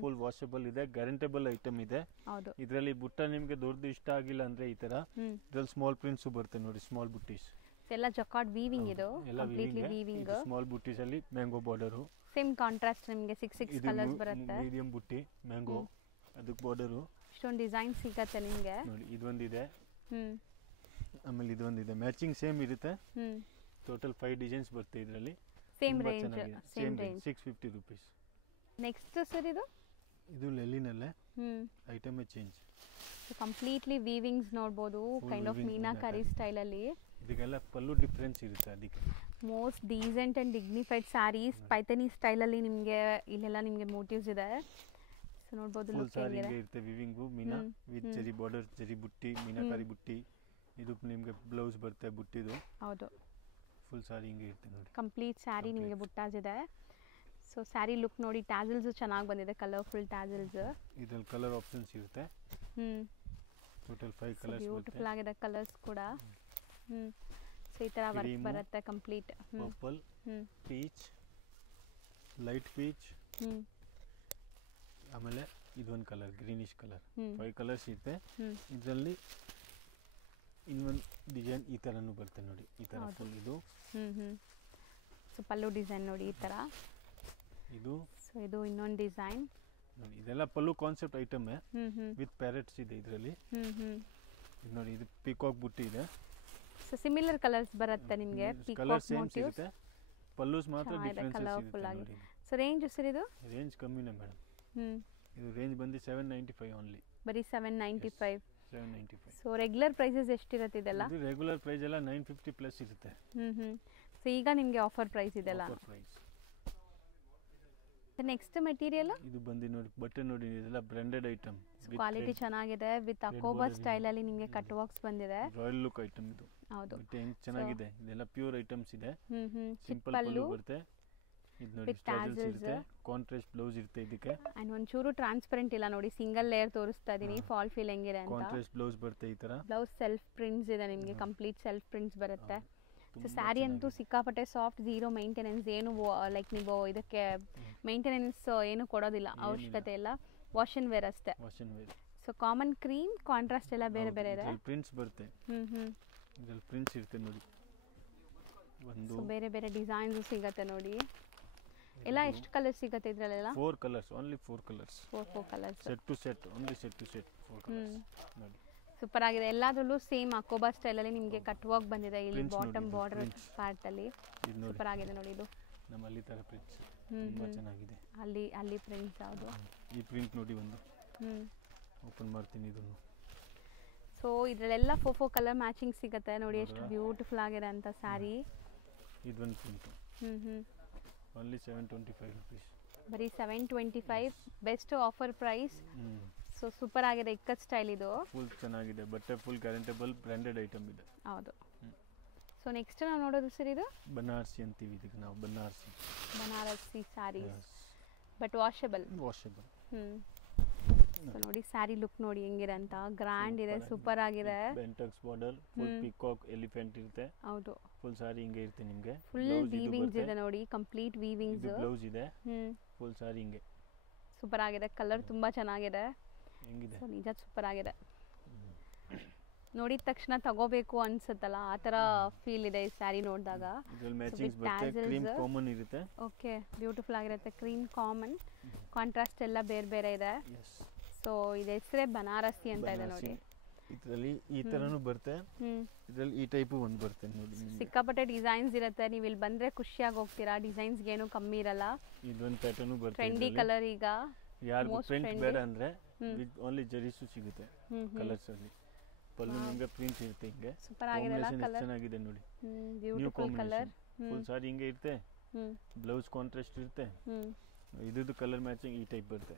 ಫುಲ್ ವಾಷಬಲ್ ಇದೆ, ಗ್ಯಾರಂಟೇಬಲ್ ಐಟಮ್ ಇದೆ. ಹೌದು, ಇದರಲ್ಲಿ ಬುಟ್ಟ ನಿಮಗೆ ದೊಡ್ಡದು ಇಷ್ಟ ಆಗಿಲ್ಲ ಅಂದ್ರೆ ಈ ತರ ಇದರಲ್ಲಿ ಸ್ಮಾಲ್ ಪ್ರಿಂಟ್ಸ್ ಬರುತ್ತೆ ನೋಡಿ. ಸ್ಮಾಲ್ ಬುಟ್ಟೀಸ್ ಎಲ್ಲ ಜಕಾರ್ಡ್ ವೀವಿಂಗ್. ಇದು ಕಂಪ್ಲೀಟ್ಲಿ ವೀವಿಂಗ್. ಸ್ಮಾಲ್ ಬುಟ್ಟೀಸ್ ಅಲ್ಲಿ ಮ್ಯಾಂಗೋ ಬಾರ್ಡರ್. ಸೇಮ್ ಕಾಂಟ್ರಾಸ್ಟ್ ನಿಮಗೆ 6 ಕಲರ್ಸ್ ಬರುತ್ತೆ. ಮೀಡಿಯಂ ಬುಟ್ಟಿ ಮ್ಯಾಂಗೋ, ಅದಕ್ಕೆ ಬಾರ್ಡರ್. ಇಷ್ಟೊಂದು ಡಿಸೈನ್ ಸಿಗುತ್ತೆ ನಿಮಗೆ ನೋಡಿ. ಇದೊಂದಿದೆ, ಆಮೇಲೆ ಇದೊಂದಿದೆ. ಮ್ಯಾಚಿಂಗ್ ಸೇಮ್ ಇರುತ್ತೆ. ಟೋಟಲ್ 5 ಡಿಸೈನ್ಸ್ ಬರುತ್ತೆ ಇದರಲ್ಲಿ. Same range 650 rupees. Next sir ಇದು ಇದು ಲೆಲಿನಲ್ಲೇ ಐಟಮ್ ಚೇಂಜ್. ಕಂಪ್ಲೀಟ್ಲಿ ವೀವಿಂಗ್ಸ್ ನೋಡ್ಬೋದು, ಕೈಂಡ್ ಆಫ್ ಮೀನಾಕಾರಿ ಸ್ಟೈಲಲ್ಲಿ. ಇದಕ್ಕೆಲ್ಲ ಪಲ್ಲು ಡಿಫ್ರೆನ್ಸ್ ಇರುತ್ತೆ. ಅದಕ್ಕೆ most decent and dignified sarees Paithani ಸ್ಟೈಲಲ್ಲಿ ನಿಮಗೆ ಇಲ್ಲೆಲ್ಲ ನಿಮಗೆ ಮೋಟಿವ್ಸ್ ಇದೆ. ಸೊ ನೋಡ್ಬೋದು ಫುಲ್ ಸಾರಿ ಹಿಂಗೆ ಇರುತ್ತೆ ವಿವಿಂಗು ಮೀನಾ ವಿತ್ ಜರಿ ಬಾರ್ಡರ್, ಜರಿ ಬುಟ್ಟಿ, ಮೀನಾಕಾರಿ ಬುಟ್ಟಿ. ಇದು ನಿಮಗೆ ಬ್ಲೌಸ್ ಬರುತ್ತೆ ಬುಟ್ಟಿದು. ಹೌದು, ಫುಲ್ ಸಾರಿ ಹಿಂಗೆ ಇರುತ್ತೆ ನೋಡಿ. ಕಂಪ್ಲೀಟ್ ಸ್ಯಾರಿ ನಿಮಗೆ ಬುಟ್ಟಾಸ್ ಇದೆ. ಸೊ ಸ್ಯಾರಿ ಲುಕ್ ನೋಡಿ, ಟ್ಯಾಸಲ್ಸ್ ಚೆನ್ನಾಗಿ ಬಂದಿದೆ, ಕಲರ್ಫುಲ್ ಟ್ಯಾಸಲ್ಸ್. ಇದರಲ್ಲಿ ಕಲರ್ ಆಪ್ಷನ್ಸ್ ಇರುತ್ತೆ. ಟೋಟಲ್ 5 ಕಲರ್ಸ್ ಬ್ಯೂಟಿಫುಲ್ ಆಗಿದೆ ಕಲರ್ಸ್ ಕೂಡ. ಸೊ ಈ ತರ ವರ್ಕ್ ಬರುತ್ತೆ complete. Purple, peach, light peach, ಆಮೇಲೆ ಇದೊಂದು ಕಲರ್ ಗ್ರೀನಿಶ್ ಕಲರ್. 5 ಕಲರ್ಸ್ ಇರುತ್ತೆ. ಇದರಲ್ಲಿ ಇನ್ನೊಂದು ಡಿಸೈನ್ ಈ ಥರನೂ ಬರುತ್ತೆ ನೋಡಿ, ಈ ಥರ ಫುಲ್ ಇದು. ಸೊ ಪಲ್ಲು ಡಿಸೈನ್ ನೋಡಿ ಈ ಥರ. ಇದು ಸೊ ಇದು ಇನ್ನೊಂದು ಡಿಸೈನ್ ನೋಡಿ. ಇದೆಲ್ಲ ಪಲ್ಲು ಕಾನ್ಸೆಪ್ಟ್ ಐಟಮ್ ವಿತ್ ಪ್ಯಾರೆಟ್ಸ್ ಇದೆ ಇದರಲ್ಲಿ. ಇದು ನೋಡಿ, ಇದು ಪಿಕಾಕ್ ಬುಟ್ಟಿ ಇದೆ. ಸೊ ಸಿಮಿಲರ್ ಕಲರ್ಸ್ ಬರುತ್ತೆ ನಿಮಗೆ. ಕಲರ್ ಸೇಮ್ ಸಿಗುತ್ತೆ, ಪಲ್ಲೂಸ್ ಮಾತ್ರ ಡಿಫರೆನ್ಸ್ ಕಲರ್ಫುಲ್ ಆಗಿ. ನೋಡಿ. ಸೊ ರೇಂಜ್ ಸರ್ ಇದು? ರೇಂಜ್ ಕಮ್ಮಿನೇ ಮೇಡಮ್. ಇದು ರೇಂಜ್ ಬಂದು 795 ಓನ್ಲಿ. ಬರೀ 795. 795. ಸೊ ರೆಗ್ಯುಲರ್ ಪ್ರೈಸಸ್ ಎಷ್ಟಿರುತ್ತೆ ಇದೆಲ್ಲ? ಇದು ರೆಗ್ಯುಲರ್ ಪ್ರೈಸ್ ಎಲ್ಲ 950 ಪ್ಲಸ್ ಇರುತ್ತೆ. ಸೊ ಈಗ ನಿಮಗೆ ಆಫರ್ ಪ್ರೈಸ್ ಇದೆಲ್ಲ. Offer price. ನೆಕ್ಸ್ಟ್ ಮೆಟೀರಿಯಲ್ ಇದು ಬಂದು ನೋಡಿ, ಬಟ್ಟೆ ನೋಡಿ, ಇದೆಲ್ಲ ಬ್ರಾಂಡೆಡ್ ಐಟಮ್. ಕ್ವಾಲಿಟಿ ಚೆನ್ನಾಗಿದೆ, ವಿತ್ ಅಕೋಬಾ ಸ್ಟೈಲ್ ಅಲ್ಲಿ ನಿಮಗೆ ಕಟ್ ವರ್ಕ್ಸ್ ಬಂದಿದೆ. ರಾಯಲ್ ಲುಕ್ ಐಟಮ್ ಇದು. ಹೌದು, ಬಟ್ಟೆ ಹೆಂಗ್ ಚೆನ್ನಾಗಿದೆ. ಇದೆಲ್ಲ ಪ್ಯೂರ್ ಐಟಮ್ಸ್ ಇದೆ. ಸಿಂಪಲ್ ಪಲ್ಲು ಬರುತ್ತೆ. ಇದು ನೋಡಿ, ಸ್ಟಾರ್ಚಸ್ ಇರುತ್ತೆ, ಕಾಂಟ್ರಾಸ್ಟ್ ಬ್ಲೌಸ್ ಇರುತ್ತೆ ಇದಕ್ಕೆ. ಅಂಡ್ ಒಂಚೂರು ಟ್ರಾನ್ಸ್ಪರೆಂಟ್ ಇಲ್ಲ ನೋಡಿ, ಸಿಂಗಲ್ ಲೇಯರ್ ತೋರಿಸ್ತಾ ಇದೀನಿ ಫಾಲ್ ಫೀಲ್ ಹೆಂಗಿದೆ ಅಂತ. ಕಾಂಟ್ರಾಸ್ಟ್ ಬ್ಲೌಸ್ ಬರುತ್ತೆ ಈ ತರ. ಬ್ಲೌಸ್ ಸೆಲ್ಫ್ ಪ್ರಿಂಟ್ಸ್ ಇದೆ ನಿಮಗೆ, ಕಂಪ್ಲೀಟ್ ಸೆಲ್ಫ್ ಪ್ರಿಂಟ್ಸ್ ಬರುತ್ತೆ. ಸೊ ಸ್ಯಾರಿ ಅಂತೂ ಸಿಕ್ಕಾಪಟ್ಟೆ ಸಾಫ್ಟ್, ಝೀರೋ ಮೈಂಟೆನೆನ್ಸ್. ಏನು ಲೈಕ್ ನೀವು ಇದಕ್ಕೆ ಮೈಂಟೆನೆನ್ಸ್ ಏನು ಕೊಡೋದಿಲ್ಲ, ಅವಶ್ಯಕತೆ ಇಲ್ಲ. ವಾಶ್ ಅಂಡ್ ವೇರ್ ಅಷ್ಟೇ. ಸೊ ಕಾಮನ್ ಕ್ರೀಮ್, ಕಾಂಟ್ರಾಸ್ಟ್ ಎಲ್ಲ ಬೇರೆ ಬೇರೆ ಇದೆ. ಪ್ರಿಂಟ್ಸ್ ಬರುತ್ತೆ. ಇದರಲ್ಲಿ ಪ್ರಿಂಟ್ಸ್ ಇರುತ್ತೆ ನೋಡಿ. ಒಂದು ಬೇರೆ ಬೇರೆ ಡಿಸೈನ್ಸ್ ಸಿಗುತ್ತೆ ನೋಡಿ. ಎಲ್ಲ ಎಷ್ಟು ಕಲರ್ ಸಿಗುತ್ತೆ ಇದರಲ್ಲೆಲ್ಲ? 4 colours, only 4 colours. 4 colours. Set to set, only set to set 4 colours ನೋಡಿ. ಸೂಪರ್ ಆಗಿದೆ. ಎಲ್ಲದರಲ್ಲೂ ಸೇಮ್ ಅಕೋಬಾ ಸ್ಟೈಲಲ್ಲಿ ನಿಮಗೆ ಕಟ್ ವರ್ಕ್ ಬಂದಿದೆ ಇಲ್ಲಿ ಬಾಟಮ್ ಬಾರ್ಡರ್ ಪಾರ್ಟ್ ಅಲ್ಲಿ. ಸೂಪರ್ ಆಗಿದೆ ನೋಡಿ. ಇದು ನಮ್ಮಲ್ಲಿ ತರ ಪ್ರಿಂಟ್ಸ್ ತುಂಬಾ ಚೆನ್ನಾಗಿದೆ. ಅಲ್ಲಿ ಪ್ರಿಂಟ್ಸ್ ಯಾವುದು? ಈ ಪ್ರಿಂಟ್ ನೋಡಿ ಒಂದು. ಓಪನ್ ಮಾಡ್ತೀನಿ ಇದನ್ನು. ಸೊ ಇದರಲ್ಲೆಲ್ಲ 4 ಕಲರ್ ಮ್ಯಾಚಿಂಗ್ ಸಿಗುತ್ತೆ ನೋಡಿ. ಎಷ್ಟು ಬ್ಯೂಟಿಫುಲ್ ಆಗಿದೆ ಅಂತ ಸ್ಯಾರಿ. ಇದೊಂದು ಪ್ರಿಂಟ್. Only 725 rupees. ಬರೀ 725, best offer price. So super ಆಗಿದೆ, ಇಕ್ಕತ್ ಸ್ಟೈಲ್ ಇದು. ಫುಲ್ ಚೆನ್ನಾಗಿದೆ ಬಟ್ಟೆ, ಫುಲ್ ಗ್ಯಾರಂಟಬಲ್ ಬ್ರಾಂಡೆಡ್ ಐಟಮ್ ಇದೆ. ಹೌದು. ಸೊ ನೆಕ್ಸ್ಟ್ ನಾವು ನೋಡೋದು ಸರ್ ಇದು ಬನಾರಸಿ ಅಂತೀವಿ ಇದಕ್ಕೆ ನಾವು. Banarasi sari, but washable. So ನೋಡಿ ಸ್ಯಾರಿ ಲುಕ್ ನೋಡಿ ಹೆಂಗಿದೆ ಅಂತ, ಗ್ರ್ಯಾಂಡ್ ಇದೆ, ಸೂಪರ್ ಆಗಿದೆ. ಬೆಂಟಕ್ಸ್ ಬಾರ್ಡರ್, ಫುಲ್ ಪಿಕಾಕ್ ಎಲಿಫೆಂಟ್ ಇರುತ್ತೆ. ಹೌದು, ಫುಲ್ ಸಾರಿ ಹಿಂಗೆ ಇರುತ್ತೆ ನಿಮಗೆ. ಫುಲ್ ವೀವಿಂಗ್ಸ್ ಇದೆ ನೋಡಿ, ಕಂಪ್ಲೀಟ್ ವೀವಿಂಗ್ಸ್. ಬ್ಲೌಸ್ ಇದೆ. ಫುಲ್ ಸಾರಿ ಹಿಂಗೆ ಸೂಪರ್ ಆಗಿದೆ. ಕಲರ್ ತುಂಬಾ ಚೆನ್ನಾಗಿದೆ. ಹೆಂಗಿದೆ? ಸೊ ನಿಜ ಸೂಪರ್ ಆಗಿದೆ. ನೋಡಿದ ತಕ್ಷಣ ತಗೋಬೇಕು ಅನ್ಸುತ್ತಲ್ಲ, ಆ ತರ ಫೀಲ್ ಇದೆ ಈ ಸ್ಯಾರಿ ನೋಡಿದಾಗ. ಇದರಲ್ಲಿ ಮ್ಯಾಚಿಂಗ್ಸ್ ಬರುತ್ತೆ, ಕ್ರೀಮ್ ಕಾಮನ್ ಇರುತ್ತೆ. ಓಕೆ, ಬ್ಯೂಟಿಫುಲ್ ಆಗಿರುತ್ತೆ. ಕ್ರೀಮ್ ಕಾಮನ್, ಕಾಂಟ್ರಾಸ್ಟ್ ಎಲ್ಲ ಬೇರೆ ಬೇರೆ ಇದೆ. ಸೊ ಇದು ಹೆಸರೇ ಬನಾರಸಿ ಅಂತ ಇದೆ ನೋಡಿ. ಇದರಲ್ಲಿ ಈ ತರನು ಬರುತ್ತೆ. ಇದರಲ್ಲಿ ಈ ಟೈಪ್ ಒಂದು ಬರುತ್ತೆ ನೋಡಿ. ಸಿಕ್ಕಾಪಟ್ಟೆ ಡಿಸೈನ್ಸ್ ಇರುತ್ತೆ. ನೀವು ಇಲ್ಲಿ ಬಂದ್ರೆ ಖುಷಿಯಾಗಿ ಹೋಗ್ತೀರಾ. ಡಿಸೈನ್ಸ್ ಏನು ಕಮ್ಮಿ ಇರಲ್ಲ. ಇದೊಂದು ಪ್ಯಾಟರ್ನ್ ಬರುತ್ತೆ. ಟ್ರೆಂಡಿ ಕಲರ್ ಈಗ ಯಾರಿಗೂ ಪ್ರಿಂಟ್ ಬೇಡ ಅಂದ್ರೆ ಓನ್ಲಿ ಜರೀಸು ಸಿಗುತ್ತೆ ಕಲರ್ಸ್ ಅಲ್ಲಿ. ಪಲ್ಲು ನಿಮಗೆ ಪ್ರಿಂಟ್ ಇರುತ್ತೆ ಹಿಂಗೆ. ಸೂಪರ್ ಆಗಿದೆ ಅಲ್ಲ ಕಲರ್. ಚೆನ್ನಾಗಿದೆ ನೋಡಿ. Beautiful colour. ಫುಲ್ ಸಾರಿ ಹಿಂಗೆ ಇರುತ್ತೆ. ಬ್ಲೌಸ್ ಕಾಂಟ್ರಾಸ್ಟ್ ಇರುತ್ತೆ. ಇದ್ದು ಕಲರ್ ಮ್ಯಾಚಿಂಗ್ ಈ ಟೈಪ್ ಬರುತ್ತೆ.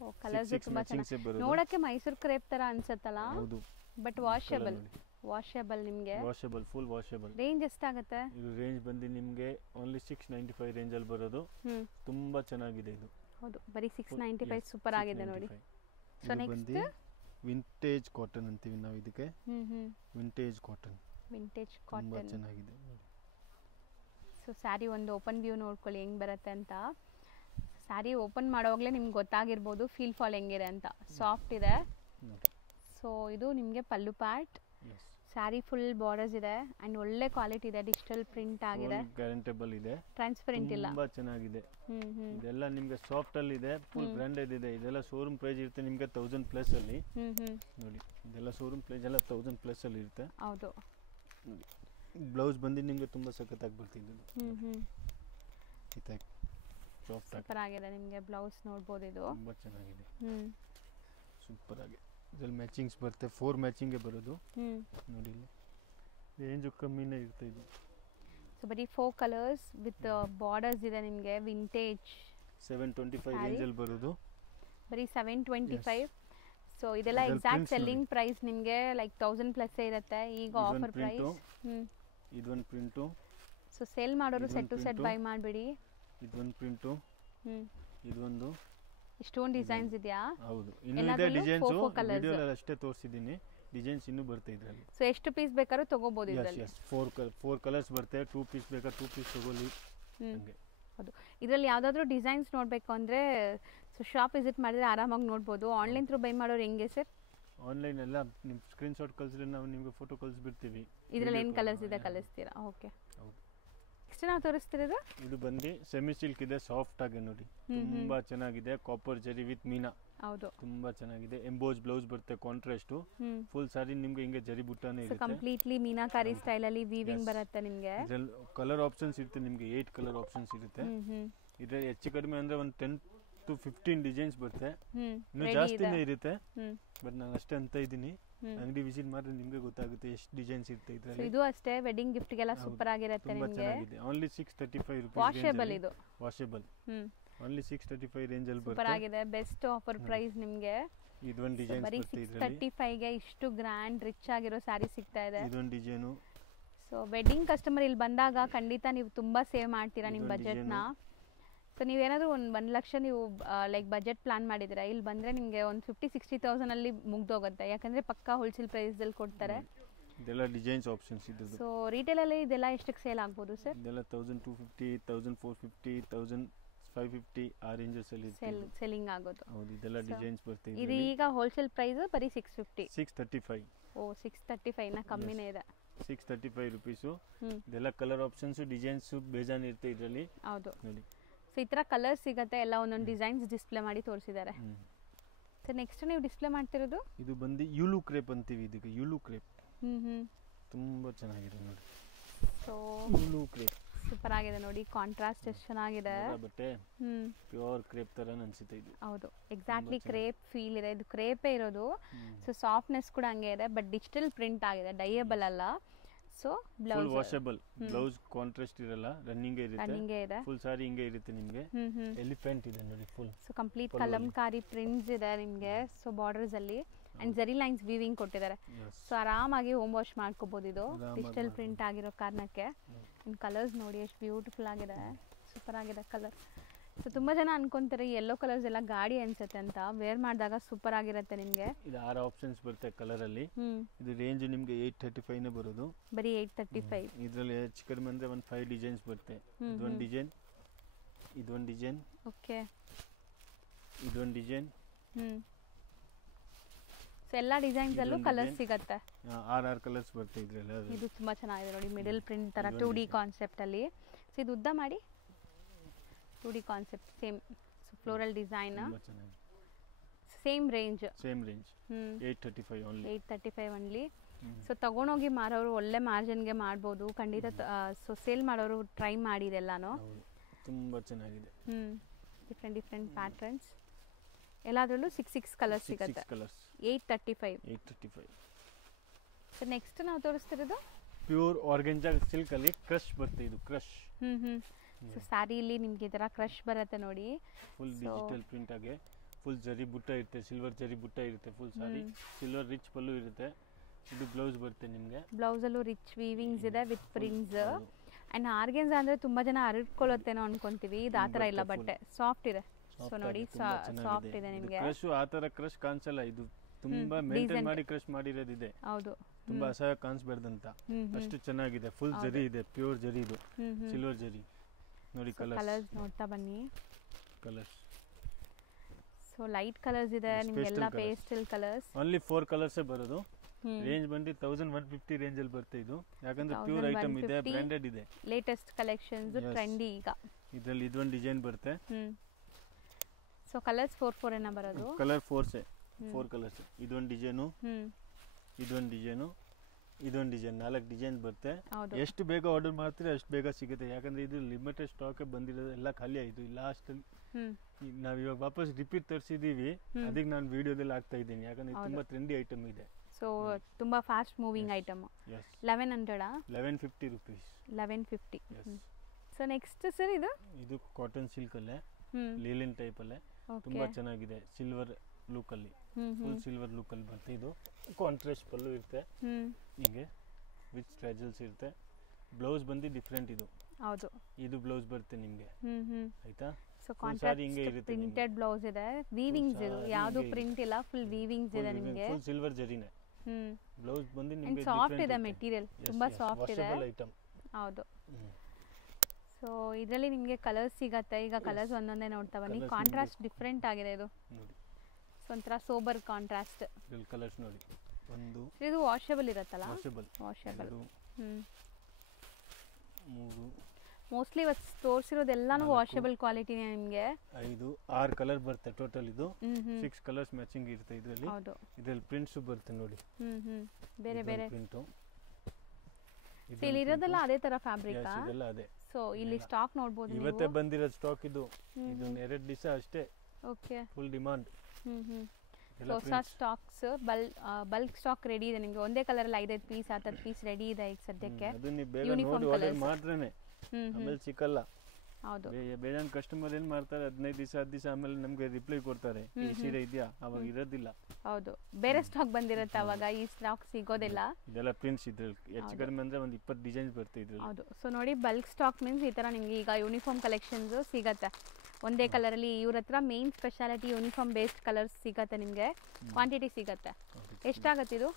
ಓ ಕಲರ್ಸ್ ತುಂಬಾ ಚೆನ್ನಾಗಿ ನೋಡಕ್ಕೆ ಮೈಸೂರು ಕ್ರೇಪ್ ತರ ಅನ್ಸುತ್ತಲ್ಲ. ಹೌದು, ಬಟ್ ವಾಷಬಲ್ ನಿಮಗೆ. Washable, full washable. ರೇಂಜ್ ಎಷ್ಟಾಗುತ್ತೆ? ಇದು ರೇಂಜ್ ಬಂದು ನಿಮಗೆ ಓನ್ಲಿ 695 ರೇಂಜ್ ಅಲ್ಲಿ ಬರೋದು. ತುಂಬಾ ಚೆನ್ನಾಗಿದೆ ಇದು. ಹೌದು, ಬರೀ 695 ಸೂಪರ್ ಆಗಿದೆ ನೋಡಿ. ಸೊ ನೆಕ್ಸ್ಟ್ ವಿಂಟೇಜ್ ಕಾಟನ್ ಅಂತೀವಿ ನಾವು ಇದಕ್ಕೆ. ವಿಂಟೇಜ್ ಕಾಟನ್ ತುಂಬಾ ಚೆನ್ನಾಗಿದೆ. ಸೊ ಸ್ಯಾರಿ ಒಂದು ಓಪನ್ ವ್ಯೂ ನೋಡ್ಕೊಳ್ಳಿ ಹೆಂಗ್ ಬರುತ್ತೆ ಅಂತ. ಸ್ಯಾರಿ ಓಪನ್ ಮಾಡೋವಾಗಲೇ ನಿಮ್ಗೆ ಗೊತ್ತಾಗಿರ್ಬೋದು ಫೀಲ್ ಫಾಲ್ ಹೆಂಗಿದೆ ಅಂತ. ಸಾಫ್ಟ್ ಇದೆ. ಸೊ ಇದು ನಿಮಗೆ ಪಲ್ಲು ಪಾರ್ಟ್. ಸ್ಯಾರಿ ಫುಲ್ ಬಾರ್ಡರ್ಸ್ ಇದೆ ಅಂಡ್ ಒಳ್ಳೆ ಕ್ವಾಲಿಟಿ ಇದೆ. ಡಿಜಿಟಲ್ ಪ್ರಿಂಟ್ ಆಗಿದೆ, ಗ್ಯಾರಂಟಬಲ್ ಇದೆ, ಟ್ರಾನ್ಸ್ಪರೆಂಟ್ ಇಲ್ಲ. ತುಂಬಾ ಚೆನ್ನಾಗಿದೆ. ಇದೆಲ್ಲ ನಿಮಗೆ ಸಾಫ್ಟ್ ಅಲ್ಲಿ ಇದೆ, ಫುಲ್ ಬ್ರಾಂಡೆಡ್ ಇದೆ. ಇದೆಲ್ಲ ಶೋರೂಮ್ ಪ್ರೈಸ್ ಇರುತ್ತೆ ನಿಮಗೆ 1000 ಪ್ಲಸ್ ಅಲ್ಲಿ. ನೋಡಿ ಇದೆಲ್ಲ ಶೋರೂಮ್ ಪ್ರೈಸ್ ಎಲ್ಲ 1000 ಪ್ಲಸ್ ಅಲ್ಲಿ ಇರುತ್ತೆ. ಹೌದು. ಬ್ಲೌಸ್ ಬಂದು ನಿಮಗೆ ತುಂಬಾ ಸಖತ್ತಾಗಿ ಬರ್ತಿದ್ದು ಈ ಟೈಪ್. ಸಾಫ್ಟ್ ಆಗಿ ಸೂಪರ್ ಆಗಿದೆ. ನಿಮಗೆ ಬ್ಲೌಸ್ ನೋಡ್ಬೋದು ಇದು ತುಂಬ ಚೆನ್ನಾಗಿದೆ. ಸೂಪರ್ ಆಗಿ ಇದ್ರಲ್ಲಿ ಮ್ಯಾಚಿಂಗ್ಸ್ ಬರುತ್ತೆ 4 ಮ್ಯಾಚಿಂಗೇ ಬರೋದು. ನೋಡಿ ರೇಂಜು ಕಮ್ಮಿನೇ ಇರುತ್ತೆ ಇದು. ಸೊ ಬರೀ 4 ಕಲರ್ಸ್ ವಿತ್ ಬಾರ್ಡರ್ಸ್ ಇದೆ ನಿಮಗೆ. ವಿಂಟೇಜ್ 725 ರೇಂಜಲ್ಲಿ ಬರೋದು ಬರೀ 725. ಸೊ ಇದೆಲ್ಲ ಎಕ್ಸಾಕ್ಟ್ ಸೆಲ್ಲಿಂಗ್ ಪ್ರೈಸ್ ನಿಮಗೆ ಲೈಕ್ 1000 ಪ್ಲಸ್ ಇರುತ್ತೆ ಈಗ ಆಫರ್ ಪ್ರೈಸ್. ಇದೊಂದು ಪ್ರಿಂಟು. ಸೊ ಸೇಲ್ ಮಾಡೋರು ಸೆಟ್ ಟು ಸೆಟ್ ಬೈ ಮಾಡಿಬಿಡಿ. ಇದೊಂದು ಪ್ರಿಂಟು. ಇದೊಂದು ಇಷ್ಟೊಂದು ಡಿಸೈನ್ಸ್ ಇದೆಯಾ? ಹೌದು, ಇನ್ನೂ ಇದೆ ಡಿಸೈನ್ಸ್. ವಿಡಿಯೋದಲ್ಲಿ ಅಷ್ಟೇ ತೋರಿಸಿದ್ದೀನಿ, ಡಿಸೈನ್ಸ್ ಇನ್ನೂ ಬರುತ್ತೆ ಇದರಲ್ಲಿ. ಸೊ ಎಷ್ಟು ಪೀಸ್ ಬೇಕಾದ್ರೂ ತಗೋಬಹುದು ಇದರಲ್ಲಿ. 4 ಕಲರ್ಸ್ ಬರುತ್ತೆ. 2 ಪೀಸ್ ಬೇಕಾ 2 ಪೀಸ್ ತಗೊಳ್ಳಿ. ಹೌದು, ಇದರಲ್ಲಿ ಯಾವುದಾದ್ರೂ ಡಿಸೈನ್ಸ್ ನೋಡಬೇಕು ಅಂದರೆ ಸೊ ಶಾಪ್ ವಿಸಿಟ್ ಮಾಡಿದ್ರೆ ಆರಾಮಾಗಿ ನೋಡ್ಬೋದು. ಆನ್ಲೈನ್ ಥ್ರೂ ಬೈ ಮಾಡೋರು ಹೆಂಗೆ ಸರ್? ಆನ್ಲೈನ್ ಎಲ್ಲ ನಿಮ್ಮ ಸ್ಕ್ರೀನ್ಶಾಟ್ ಕಳಿಸಿದ್ರೆ ನಾವು ನಿಮಗೆ ಫೋಟೋ ಕಳಿಸ್ಬಿಡ್ತೀವಿ. ಇದರಲ್ಲಿ ಏನು ಕಲರ್ಸ್ ಇದೆ ಕಳಿಸ್ತೀರಾ? ಓಕೆ. ನೆಕ್ಸ್ಟ್ ನಾವು ತೋರಿಸ್ತಿರೋದು ಇದು ಬಂದು ಸೆಮಿ ಸಿಲ್ಕ್ ಇದೆ, ಸಾಫ್ಟ್ ಆಗಿ ನೋಡಿ, ತುಂಬಾ ಚೆನ್ನಾಗಿದೆ. ಕಾಪರ್ ಜರಿ ವಿತ್ ಮೀನಾ. ಹೌದು, ತುಂಬಾ ಚೆನ್ನಾಗಿದೆ. ಎಂಬೋಸ್ ಬ್ಲೌಸ್ ಬರುತ್ತೆ, ಕಾಂಟ್ರಾಸ್ಟ್. ಫುಲ್ ಸಾರಿ ನಿಮಗೆ ಹಿಂಗೆ ಜರಿ ಬುಟ್ಟಾನೇ ಇರುತ್ತೆ. ಕಂಪ್ಲೀಟ್ಲಿ ಮೀನಾಕಾರಿ ಸ್ಟೈಲ್ ಅಲ್ಲಿ ವೀವಿಂಗ್ ಬರುತ್ತೆ ನಿಮಗೆ. ಇದರಲ್ಲಿ ಕಲರ್ ಆಪ್ಷನ್ಸ್ ಇರುತ್ತೆ ನಿಮಗೆ. 8 ಕಲರ್ ಆಪ್ಷನ್ಸ್ ಇರುತ್ತೆ. ಇದರಲ್ಲಿ ಹೆಚ್ಚು ಕಡಿಮೆ ಅಂದ್ರೆ ಒಂದು 10 to 15 ಡಿಸೈನ್ಸ್ ಬರುತ್ತೆ. ಇನ್ನು ಜಾಸ್ತಿನೇ ಇರುತ್ತೆ, ಬಟ್ ನಾನು ಅಷ್ಟೇ ಅಂತ ಇದ್ದೀನಿ. ಅಂಗಡಿ ವಿಸಿಟ್ ಮಾಡಿದ್ರೆ ನಿಮಗೆ ಗೊತ್ತಾಗುತ್ತೆ ಎಷ್ಟು ಡಿಸೈನ್ಸ್ ಇರುತ್ತೆ ಇದರಲ್ಲಿ. ಇದು ಅಷ್ಟೇ ವೆಡ್ಡಿಂಗ್ ಗಿಫ್ಟ್ ಗೆಲ್ಲ ಸೂಪರ್ ಆಗಿರುತ್ತೆ ನಿಮಗೆ. ತುಂಬಾ ಚೆನ್ನಾಗಿದೆ. ಓನ್ಲಿ 635 ರೂಪಾಯಿ. ವಾಷೇಬಲ್ ಇದು. ವಾಷೇಬಲ್. ಓನ್ಲಿ 635 ರೇಂಜ್ ಅಲ್ಲಿ ಬರುತ್ತೆ. ಸೂಪರ್ ಆಗಿದೆ. ಬೆಸ್ಟ್ ಆಫರ್ ಪ್ರೈಸ್ ನಿಮಗೆ. ಇದೊಂದು ಡಿಸೈನ್ ಬರೀ 635 ಗೆ ಇಷ್ಟು ಗ್ರ್ಯಾಂಡ್ ರಿಚ್ ಆಗಿರೋ ಸ್ಯಾರಿ ಸಿಗ್ತಾ ಇದೆ. ಇದೊಂದು ಡಿಸೈನು. ಸೊ ವೆಡ್ಡಿಂಗ್ ಕಸ್ಟಮರ್ ಇಲ್ಲಿ ಬಂದಾಗ ಖಂಡಿತ ನೀವು ತುಂಬಾ ಸೇವ್ ಮಾಡ್ತೀರಾ ನಿಮ್ಮ ಬಜೆಟ್ ನ. ಸೊ ನೀವೇನಾದ್ರೂ ಒಂದು 1 ಲಕ್ಷ ನೀವು ಲೈಕ್ ಬಜೆಟ್ ಪ್ಲಾನ್ ಮಾಡಿದ್ರೆ ಇಲ್ಲಿ ಬಂದ್ರೆ ನಿಮಗೆ ಒಂದು 50-60,000 ಅಲ್ಲಿ ಮುಗ್ದೋಗುತ್ತೆ. ಯಾಕಂದ್ರೆ ಪಕ್ಕಾ ಹೋಲ್ಸೇಲ್ ಪ್ರೈಸ್ ಅಲ್ಲಿ ಕೊಡ್ತಾರೆ. ಇದೆಲ್ಲ ಡಿಸೈನ್ಸ್ ಆಪ್ಷನ್ಸ್ ಇದ್ದದ್ದು. ಸೊ ರಿಟೇಲ್ ಅಲ್ಲಿ ಇದೆಲ್ಲ ಎಷ್ಟಕ್ಕೆ ಸೇಲ್ ಆಗ್ಬೋದು ಸರ್? ಇದೆಲ್ಲ 1250, 1450, 1550 ಆ ರೇಂಜಸ್ ಅಲ್ಲಿ ಸೆಲ್ಲಿಂಗ್ ಆಗೋದು. ಹೌದು, ಇದೆಲ್ಲ ಡಿಸೈನ್ಸ್ ಬರ್ತಿದೆ. ಇದು ಈಗ ಹೋಲ್ಸೇಲ್ ಪ್ರೈಸ್ ಬರೀ 650. 635. ಓ 635 ನ ಕಮ್ಮಿನೇ ಇದೆ. 635 ರೂಪೀಸು. ಇದೆಲ್ಲ ಕಲರ್ ಆಪ್ಷನ್ಸ್ ಡಿಸೈನ್ಸ್ ಬೇಜಾನ್ ಇರುತ್ತೆ ಇದರಲ್ಲಿ. ಹೌದು ನೋಡಿ. ಸೊ ಈ ಥರ ಕಲರ್ಸ್ ಸಿಗುತ್ತೆ. ಎಲ್ಲ ಒಂದೊಂದು ಡಿಸೈನ್ಸ್ ಡಿಸ್ಪ್ಲೇ ಮಾಡಿ ತೋರಿಸಿದ್ದಾರೆ. ಸೊ ನೆಕ್ಸ್ಟ್ ನೀವು ಡಿಸ್ಪ್ಲೇ ಮಾಡ್ತಿರೋದು ಇದು ಬಂದು ಯುಲು ಕ್ರೇಪ್ ಅಂತೀವಿ. ಇದಕ್ಕೆ ಯುಲು ಕ್ರೇಪ್. ತುಂಬಾ ಚೆನ್ನಾಗಿದೆ ನೋಡಿ. ಸೊ ಯುಲು ಕ್ರೇಪ್ ಸೂಪರ್ ಆಗಿದೆ ನೋಡಿ. ಕಾಂಟ್ರಾಸ್ಟ್ ಎಷ್ಟು ಚೆನ್ನಾಗಿದೆ. ಬಟ್ಟೆ ಪ್ಯೂರ್ ಕ್ರೇಪ್ ತರ ಅನ್ಸುತ್ತೆ ಇದು. ಹೌದು, ಎಕ್ಸಾಕ್ಟ್ಲಿ ಕ್ರೇಪ್ ಫೀಲ್ ಇದೆ. ಇದು ಕ್ರೇಪೇ ಇರೋದು. ಸೊ ಸಾಫ್ಟ್ನೆಸ್ ಕೂಡ ಹಂಗೆ ಇದೆ, ಬಟ್ ಡಿಜಿಟಲ್ ಪ್ರಿಂಟ್ ಆಗಿದೆ, ಡೈಯಬಲ್ ಅಲ್ಲ. So blouse washable. Blouse contrast ಇರಲ್ಲ, ರನ್ನಿಂಗ್ ಇರುತ್ತೆ. ಫುಲ್ ಸಾರಿ ಹಿಂಗೆ ಇರುತ್ತೆ ನಿಮಗೆ. ಎಲಿಫೆಂಟ್ ಇದೆ ನೋಡಿ full. So complete Kalamkari prints ಇದೆ ನಿಮಗೆ. ಸೊ ಬಾರ್ಡರ್ಸ್ ಅಲ್ಲಿ ಅಂಡ್ ಜರಿ ಲೈನ್ಸ್ ವೀವಿಂಗ್ ಕೊಟ್ಟಿದ್ದಾರೆ. ಸೊ ಆರಾಮಾಗಿ ಹೋಮ್ ವಾಶ್ ಮಾಡ್ಕೋಬಹುದು. ಇದು ಡಿಜಿಟಲ್ ಪ್ರಿಂಟ್ ಆಗಿರೋ ಕಾರಣಕ್ಕೆ. ಕಲರ್ಸ್ ನೋಡಿ ಎಷ್ಟು ಬ್ಯೂಟಿಫುಲ್ ಆಗಿದೆ. ಸೂಪರ್ ಆಗಿದೆ ಕಲರ್. ಸೊ ತುಂಬಾ ಜನ ಅನ್ಕೊಂತಾರೆ ಯೆಲ್ಲೋ ಕಲರ್ಸ್ ಎಲ್ಲ ಗಾಡಿ ಅನ್ಸುತ್ತೆ ಅಂತ. ವೇರ್ ಮಾಡಿದಾಗ ಸೂಪರ್ ಆಗಿರುತ್ತೆ ನಿಮಗೆ. ಇದು 6 ಆಪ್ಷನ್ಸ್ ಬರುತ್ತೆ ಕಲರ್ ಅಲ್ಲಿ. ಇದು ರೇಂಜ್ ನಿಮಗೆ 835 ನೇ ಬರೋದು. ಬರೀ 835. ಇದರಲ್ಲಿ ಹೆಚ್ಚು ಕಡಿಮೆ ಅಂದ್ರೆ ಒಂದು 5 ಡಿಸೈನ್ಸ್ ಬರುತ್ತೆ. ಇದೊಂದು ಡಿಸೈನ್, ಇದೊಂದು ಡಿಸೈನ್, ಓಕೆ, ಇದೊಂದು ಡಿಸೈನ್. ಸೊ ಎಲ್ಲ ಡಿಸೈನ್ಸ್ ಅಲ್ಲೂ ಕಲರ್ಸ್ ಸಿಗುತ್ತೆ. 6 ಕಲರ್ಸ್ ಬರುತ್ತೆ ಇದರಲ್ಲಿ. ಇದು ತುಂಬಾ ಚೆನ್ನಾಗಿದೆ ನೋಡಿ. ಮಿಡಲ್ ಪ್ರಿಂಟ್ ತರ 2D ಕಾನ್ಸೆಪ್ಟ್ ಅಲ್ಲಿ. ಸೊ ಇದು ಉದ್ದ ಮಾಡಿ 2D concept same. So floral design. Same range. 835 only. 835 only. So ತಗೊಂಡೋಗಿ ಮಾರೋರು ಒಳ್ಳೆ ಮಾರ್ಜಿನ್ಗೆ ಮಾಡ್ಬೋದು ಖಂಡಿತ. ಸೊ ಸೇಲ್ ಮಾಡೋರು ಟ್ರೈ ಮಾಡಿ ಇದೆಲ್ಲಾನು. ತುಂಬಾ ಚೆನ್ನಾಗಿದೆ. Different patterns. ಎಲ್ಲಾದ್ರಲ್ಲೂ 6 ಕಲರ್ಸ್ ಸಿಗುತ್ತೆ. 835. ಸೊ ನೆಕ್ಸ್ಟ್ ನಾವು ತೋರಿಸ್ತಿರೋದು ಪ್ಯೂರ್ ಆರ್ಗೆಂಜಾ ಸಿಲ್ಕ್ ಅಲ್ಲಿ ಕ್ರಶ್ ಬರುತ್ತೆ. ಇದು ಕ್ರಶ್. ಸೊ ಸ್ಯಾರಿಲಿ ನಿಮ್ಗೆ ಈ ತರ ಕ್ರಶ್ ಬರುತ್ತೆ ನೋಡಿ. ಫುಲ್ ಡಿಜಿಟಲ್ ಪ್ರಿಂಟ್ ಆಗಿ ಫುಲ್ ಜರಿ ಬುಟ್ಟ ಇರುತ್ತೆ, ಸಿಲ್ವರ್ ಜರಿ ಬುಟ್ಟ ಇರುತ್ತೆ. ಫುಲ್ ಸಾರಿ ಸಿಲ್ವರ್ ರಿಚ್ ಪಲ್ಲು ಇರುತ್ತೆ. ಇದು ಬ್ಲೌಸ್ ಬರುತ್ತೆ ನಿಮಗೆ. ಬ್ಲೌಸ್ ಅಲ್ಲೂ ರಿಚ್ ವೀವಿಂಗ್ಸ್ ಇದೆ ವಿತ್ ಪ್ರಿಂಟ್ಸ್. ಅಂಡ್ ಆರ್ಗೆನ್ಸಾ ಅಂದ್ರೆ ತುಂಬಾ ಜನ ಹರಡ್ಕೊಳ್ಳುತ್ತೇನೋ ಅನ್ಕೊಂತೀವಿ. ಇದು ಆತರ ಇಲ್ಲ, ಬಟ್ಟೆ ಸಾಫ್ಟ್ ಇದೆ. ಸೊ ನೋಡಿ ಸಾಫ್ಟ್ ಇದೆ ನಿಮಗೆ. ಕ್ರಶ್ ಆತರ ಕ್ರಶ್ ಕಾಣಿಸಲ್ಲ. ಇದು ತುಂಬಾ ಮೇಂಟೈನ್ ಮಾಡಿ ಕ್ರಶ್ ಮಾಡಿರೋದಿದೆ. ಹೌದು, ತುಂಬಾ ಅಸಹ್ಯ ಕಾಣಿಸಬಾರ್ದಂತ ಅಷ್ಟು ಚೆನ್ನಾಗಿದೆ. ಫುಲ್ ಜರಿ ಇದೆ, ಪ್ಯೂರ್ ಜರಿ ಇದು, ಸಿಲ್ವರ್ ಜರಿ ನೋಡಿ. ಕಲರ್ಸ್ ನೋಡ್ತಾ ಬನ್ನಿ. ಕಲರ್ಸ್ ಸೊ ಲೈಟ್ ಕಲರ್ಸ್ ಇದೆ ನಿಮಗೆಲ್ಲ. Pastel colours. ಓನ್ಲಿ 4 ಕಲರ್ಸ್ ಬರೋದು. ರೇಂಜ್ ಬಂದು 1150 ರೇಂಜ್ ಅಲ್ಲಿ ಬರುತ್ತೆ ಇದು. ಯಾಕಂದ್ರೆ ಪ್ಯೂರ್ ಐಟಮ್ ಇದೆ, ಬ್ರಾಂಡೆಡ್ ಇದೆ. ಲೇಟೆಸ್ಟ್ ಕಲೆಕ್ಷನ್ಸ್, ಟ್ರೆಂಡಿ ಈಗ. ಇದರಲ್ಲಿ ಇದೊಂದು ಡಿಸೈನ್ ಬರುತ್ತೆ. ಸೊ ಕಲರ್ಸ್ 4 ಏನ ಬರೋದು? Colour 4 colours. ಇದೊಂದು ಡಿಸೈನು, ಇದೊಂದು ಡಿಸೈನು, ಇದೊಂದು ಡಿಸೈನ್ 4 ಡಿಸೈನ್ ಬರುತ್ತೆ. ಎಷ್ಟು ಬೇಗ ಆರ್ಡರ್ ಮಾಡ್ತೀರಾ ಅಷ್ಟು ಬೇಗ ಸಿಗುತ್ತೆ. ಯಾಕಂದ್ರೆ ಇದು ಲಿಮಿಟೆಡ್ ಸ್ಟಾಕ್ ಬಂದಿರೋದು, ಎಲ್ಲ ಖಾಲಿ ಆಯ್ತು. ಲಾಸ್ಟ್ ನಾವ್ ಇವಾಗ ವಾಪಸ್ ರಿಪೀಟ್ ತರಿಸಿದೀವಿ, ಅದಕ್ಕೆ ನಾನು ವಿಡಿಯೋದಲ್ಲಿ ಹಾಕ್ತಾ ಇದ್ದೀನಿ. ಯಾಕಂದ್ರೆ ತುಂಬಾ ಟ್ರೆಂಡಿ ಐಟಮ್ ಇದೆ. ಸೊ ತುಂಬಾ fast moving item. 1100 1150 rupees. 1150. So next sir ಇದು ಕಾಟನ್ ಸಿಲ್ಕ್ ಅಲ್ಲೇ ಲೀಲಿನ್ ಟೈಪ್ ಅಲ್ಲೇ ತುಂಬಾ ಚೆನ್ನಾಗಿದೆ. ಸಿಲ್ವರ್ ಲುಕ್ ಅಲ್ಲಿ, ಫುಲ್ ಸಿಲ್ವರ್ ಲುಕ್ ಅಲ್ಲಿ ಬರುತ್ತೆ. ಇದು ಕಾಂಟ್ರಾಸ್ಟ್ ಪಲ್ಲು ಇರುತ್ತೆ ಹಿಂಗೆ ವಿತ್ ಸ್ಟ್ರಾಜಲ್ಸ್ ಇರುತ್ತೆ. ಬ್ಲೌಸ್ ಬಂದು ಡಿಫ್ರೆಂಟ್. ಇದು ಬ್ಲೌಸ್ ಬರುತ್ತೆ ನಿಮಗೆ, ಆಯ್ತಾ? ಸೊ ಕಾಂಟ್ರಾಸ್ಟ್ ಪ್ರಿಂಟೆಡ್ ಬ್ಲೌಸ್ ಇದೆ. ವೀವಿಂಗ್ಸ್ ಇದು, ಯಾವುದು ಪ್ರಿಂಟ್ ಇಲ್ಲ, ಫುಲ್ ವೀವಿಂಗ್ಸ್ ಇದೆ ನಿಮಗೆ. ಫುಲ್ ಸಿಲ್ವರ್ ಜರಿನೇ ಬ್ಲೌಸ್ ಬಂದು ನಿಮಗೆ. ಸಾಫ್ಟ್ ಇದೆ ಮೆಟೀರಿಯಲ್, ತುಂಬಾ ಸಾಫ್ಟ್ ಇದೆ. ಹೌದು. ಸೊ ಇದರಲ್ಲಿ ನಿಮಗೆ ಕಲರ್ಸ್ ಸಿಗತ್ತೆ. ಈಗ ಕಲರ್ಸ್ ಒಂದೊಂದೇ ನೋಡ್ತಾ ಬನ್ನಿ. ಕಾಂಟ್ರಾಸ್ಟ್ ಡಿಫ್ರೆಂಟ್ ಆಗಿದೆ. ಇದು ಒಂಥರ ಸೋಬರ್ ಕಾಂಟ್ರಾಸ್ಟ್. ಕಲರ್ಸ್ ನೋಡಿ. ಇದು ವಾಷಬಲ್ ಇರುತ್ತಲ್ಲ? ವಾಷಬಲ್. ಮೋಸ್ಟ್ಲಿ ಇವತ್ತು ತೋರಿಸಿರೋದೆಲ್ಲಾನು ವಾಷಬಲ್ ಕ್ವಾಲಿಟಿನೇ ನಿಮಗೆ. 5-6 ಕಲರ್ ಬರುತ್ತೆ ಟೋಟಲ್. ಇದು 6 ಕಲರ್ಸ್ ಮ್ಯಾಚಿಂಗ್ ಇರುತ್ತೆ ಇದರಲ್ಲಿ. ಇದರಲ್ಲಿ ಪ್ರಿಂಟ್ಸ್ ಬರುತ್ತೆ ನೋಡಿ, ಬೇರೆ ಬೇರೆ ಪ್ರಿಂಟ್. ಇಲ್ಲಿ ಇರೋದೆಲ್ಲ ಅದೇ ತರ ಫ್ಯಾಬ್ರಿಕ್. ಇದೆಲ್ಲ ಅದೇ. ಸೊ ಇಲ್ಲಿ ಸ್ಟಾಕ್ ನೋಡಬಹುದು. ಇವತ್ತೇ ಬಂದಿರೋ ಸ್ಟಾಕ್ ಇದು. ಇದು 2 ದಿವಸ ಅಷ್ಟೇ. ಓಕೆ. Full demand. ಹೊಸ ಸ್ಟಾಕ್ಸ್ ಬಲ್ಕ್ ಸ್ಟಾಕ್ ರೆಡಿ ಇದೆ ನಿಮಗೆ. ಒಂದೇ ಕಲರ್ ಅಲ್ಲಿ 5 ಪೀಸ್ 10 ಪೀಸ್ ರೆಡಿ ಇದೆ ಈಗ ಸದ್ಯಕ್ಕೆ. ಅದನ್ನ ಬೇಗ ನೋಡಿ ಆರ್ಡರ್ ಮಾಡ್ರೇನೆ, ಆಮೇಲೆ ಸಿಕ್ಕಲ್ಲ. ಹೌದು. ಬೇಜಾನ್ ಕಸ್ಟಮರ್ ಏನ್ ಮಾಡ್ತಾರೆ, 15 ದಿವಸ 10 ದಿವಸ ಆಮೇಲೆ ನಮ್ಗೆ ರಿಪ್ಲೈ ಕೊಡ್ತಾರೆ, ಈ ಸೀರೆ ಇದೆಯಾ, ಅವಾಗ ಇರೋದಿಲ್ಲ. ಹೌದು, ಬೇರೆ ಸ್ಟಾಕ್ ಬಂದಿರುತ್ತೆ, ಅವಾಗ ಈ ಸ್ಟಾಕ್ ಸಿಗೋದಿಲ್ಲ. ಇದೆಲ್ಲ ಪ್ರಿಂಟ್ಸ್ ಇದ್ರಲ್ಲಿ ಹೆಚ್ಚು ಕಡಿಮೆ ಅಂದ್ರೆ ಒಂದು 20 ಡಿಸೈನ್ಸ್ ಬರುತ್ತೆ ಇದ್ರಲ್ಲಿ. ಹೌದು. ಸೊ ನೋಡಿ, ಬಲ್ಕ್ ಸ್ಟಾಕ್ ಮೀನ್ಸ್ ಈ ತರ ನಿಮ್ಗೆ ಈಗ ಯೂನಿಫಾರ್ಮ್ ಕಲೆಕ್ಷನ್ಸ್ ಸಿಗತ್ತೆ ಒಂದೇ ಕಲರ್ ಅಲ್ಲಿ. ಇವ್ರ ಹತ್ರ main speciality uniform based colours ಸಿಗತ್ತೆ ನಿಮ್ಗೆ. ಕ್ವಾಂಟಿಟಿ ಸಿಗತ್ತೆ. ಎಷ್ಟಾಗತ್ತೆ ಇದು?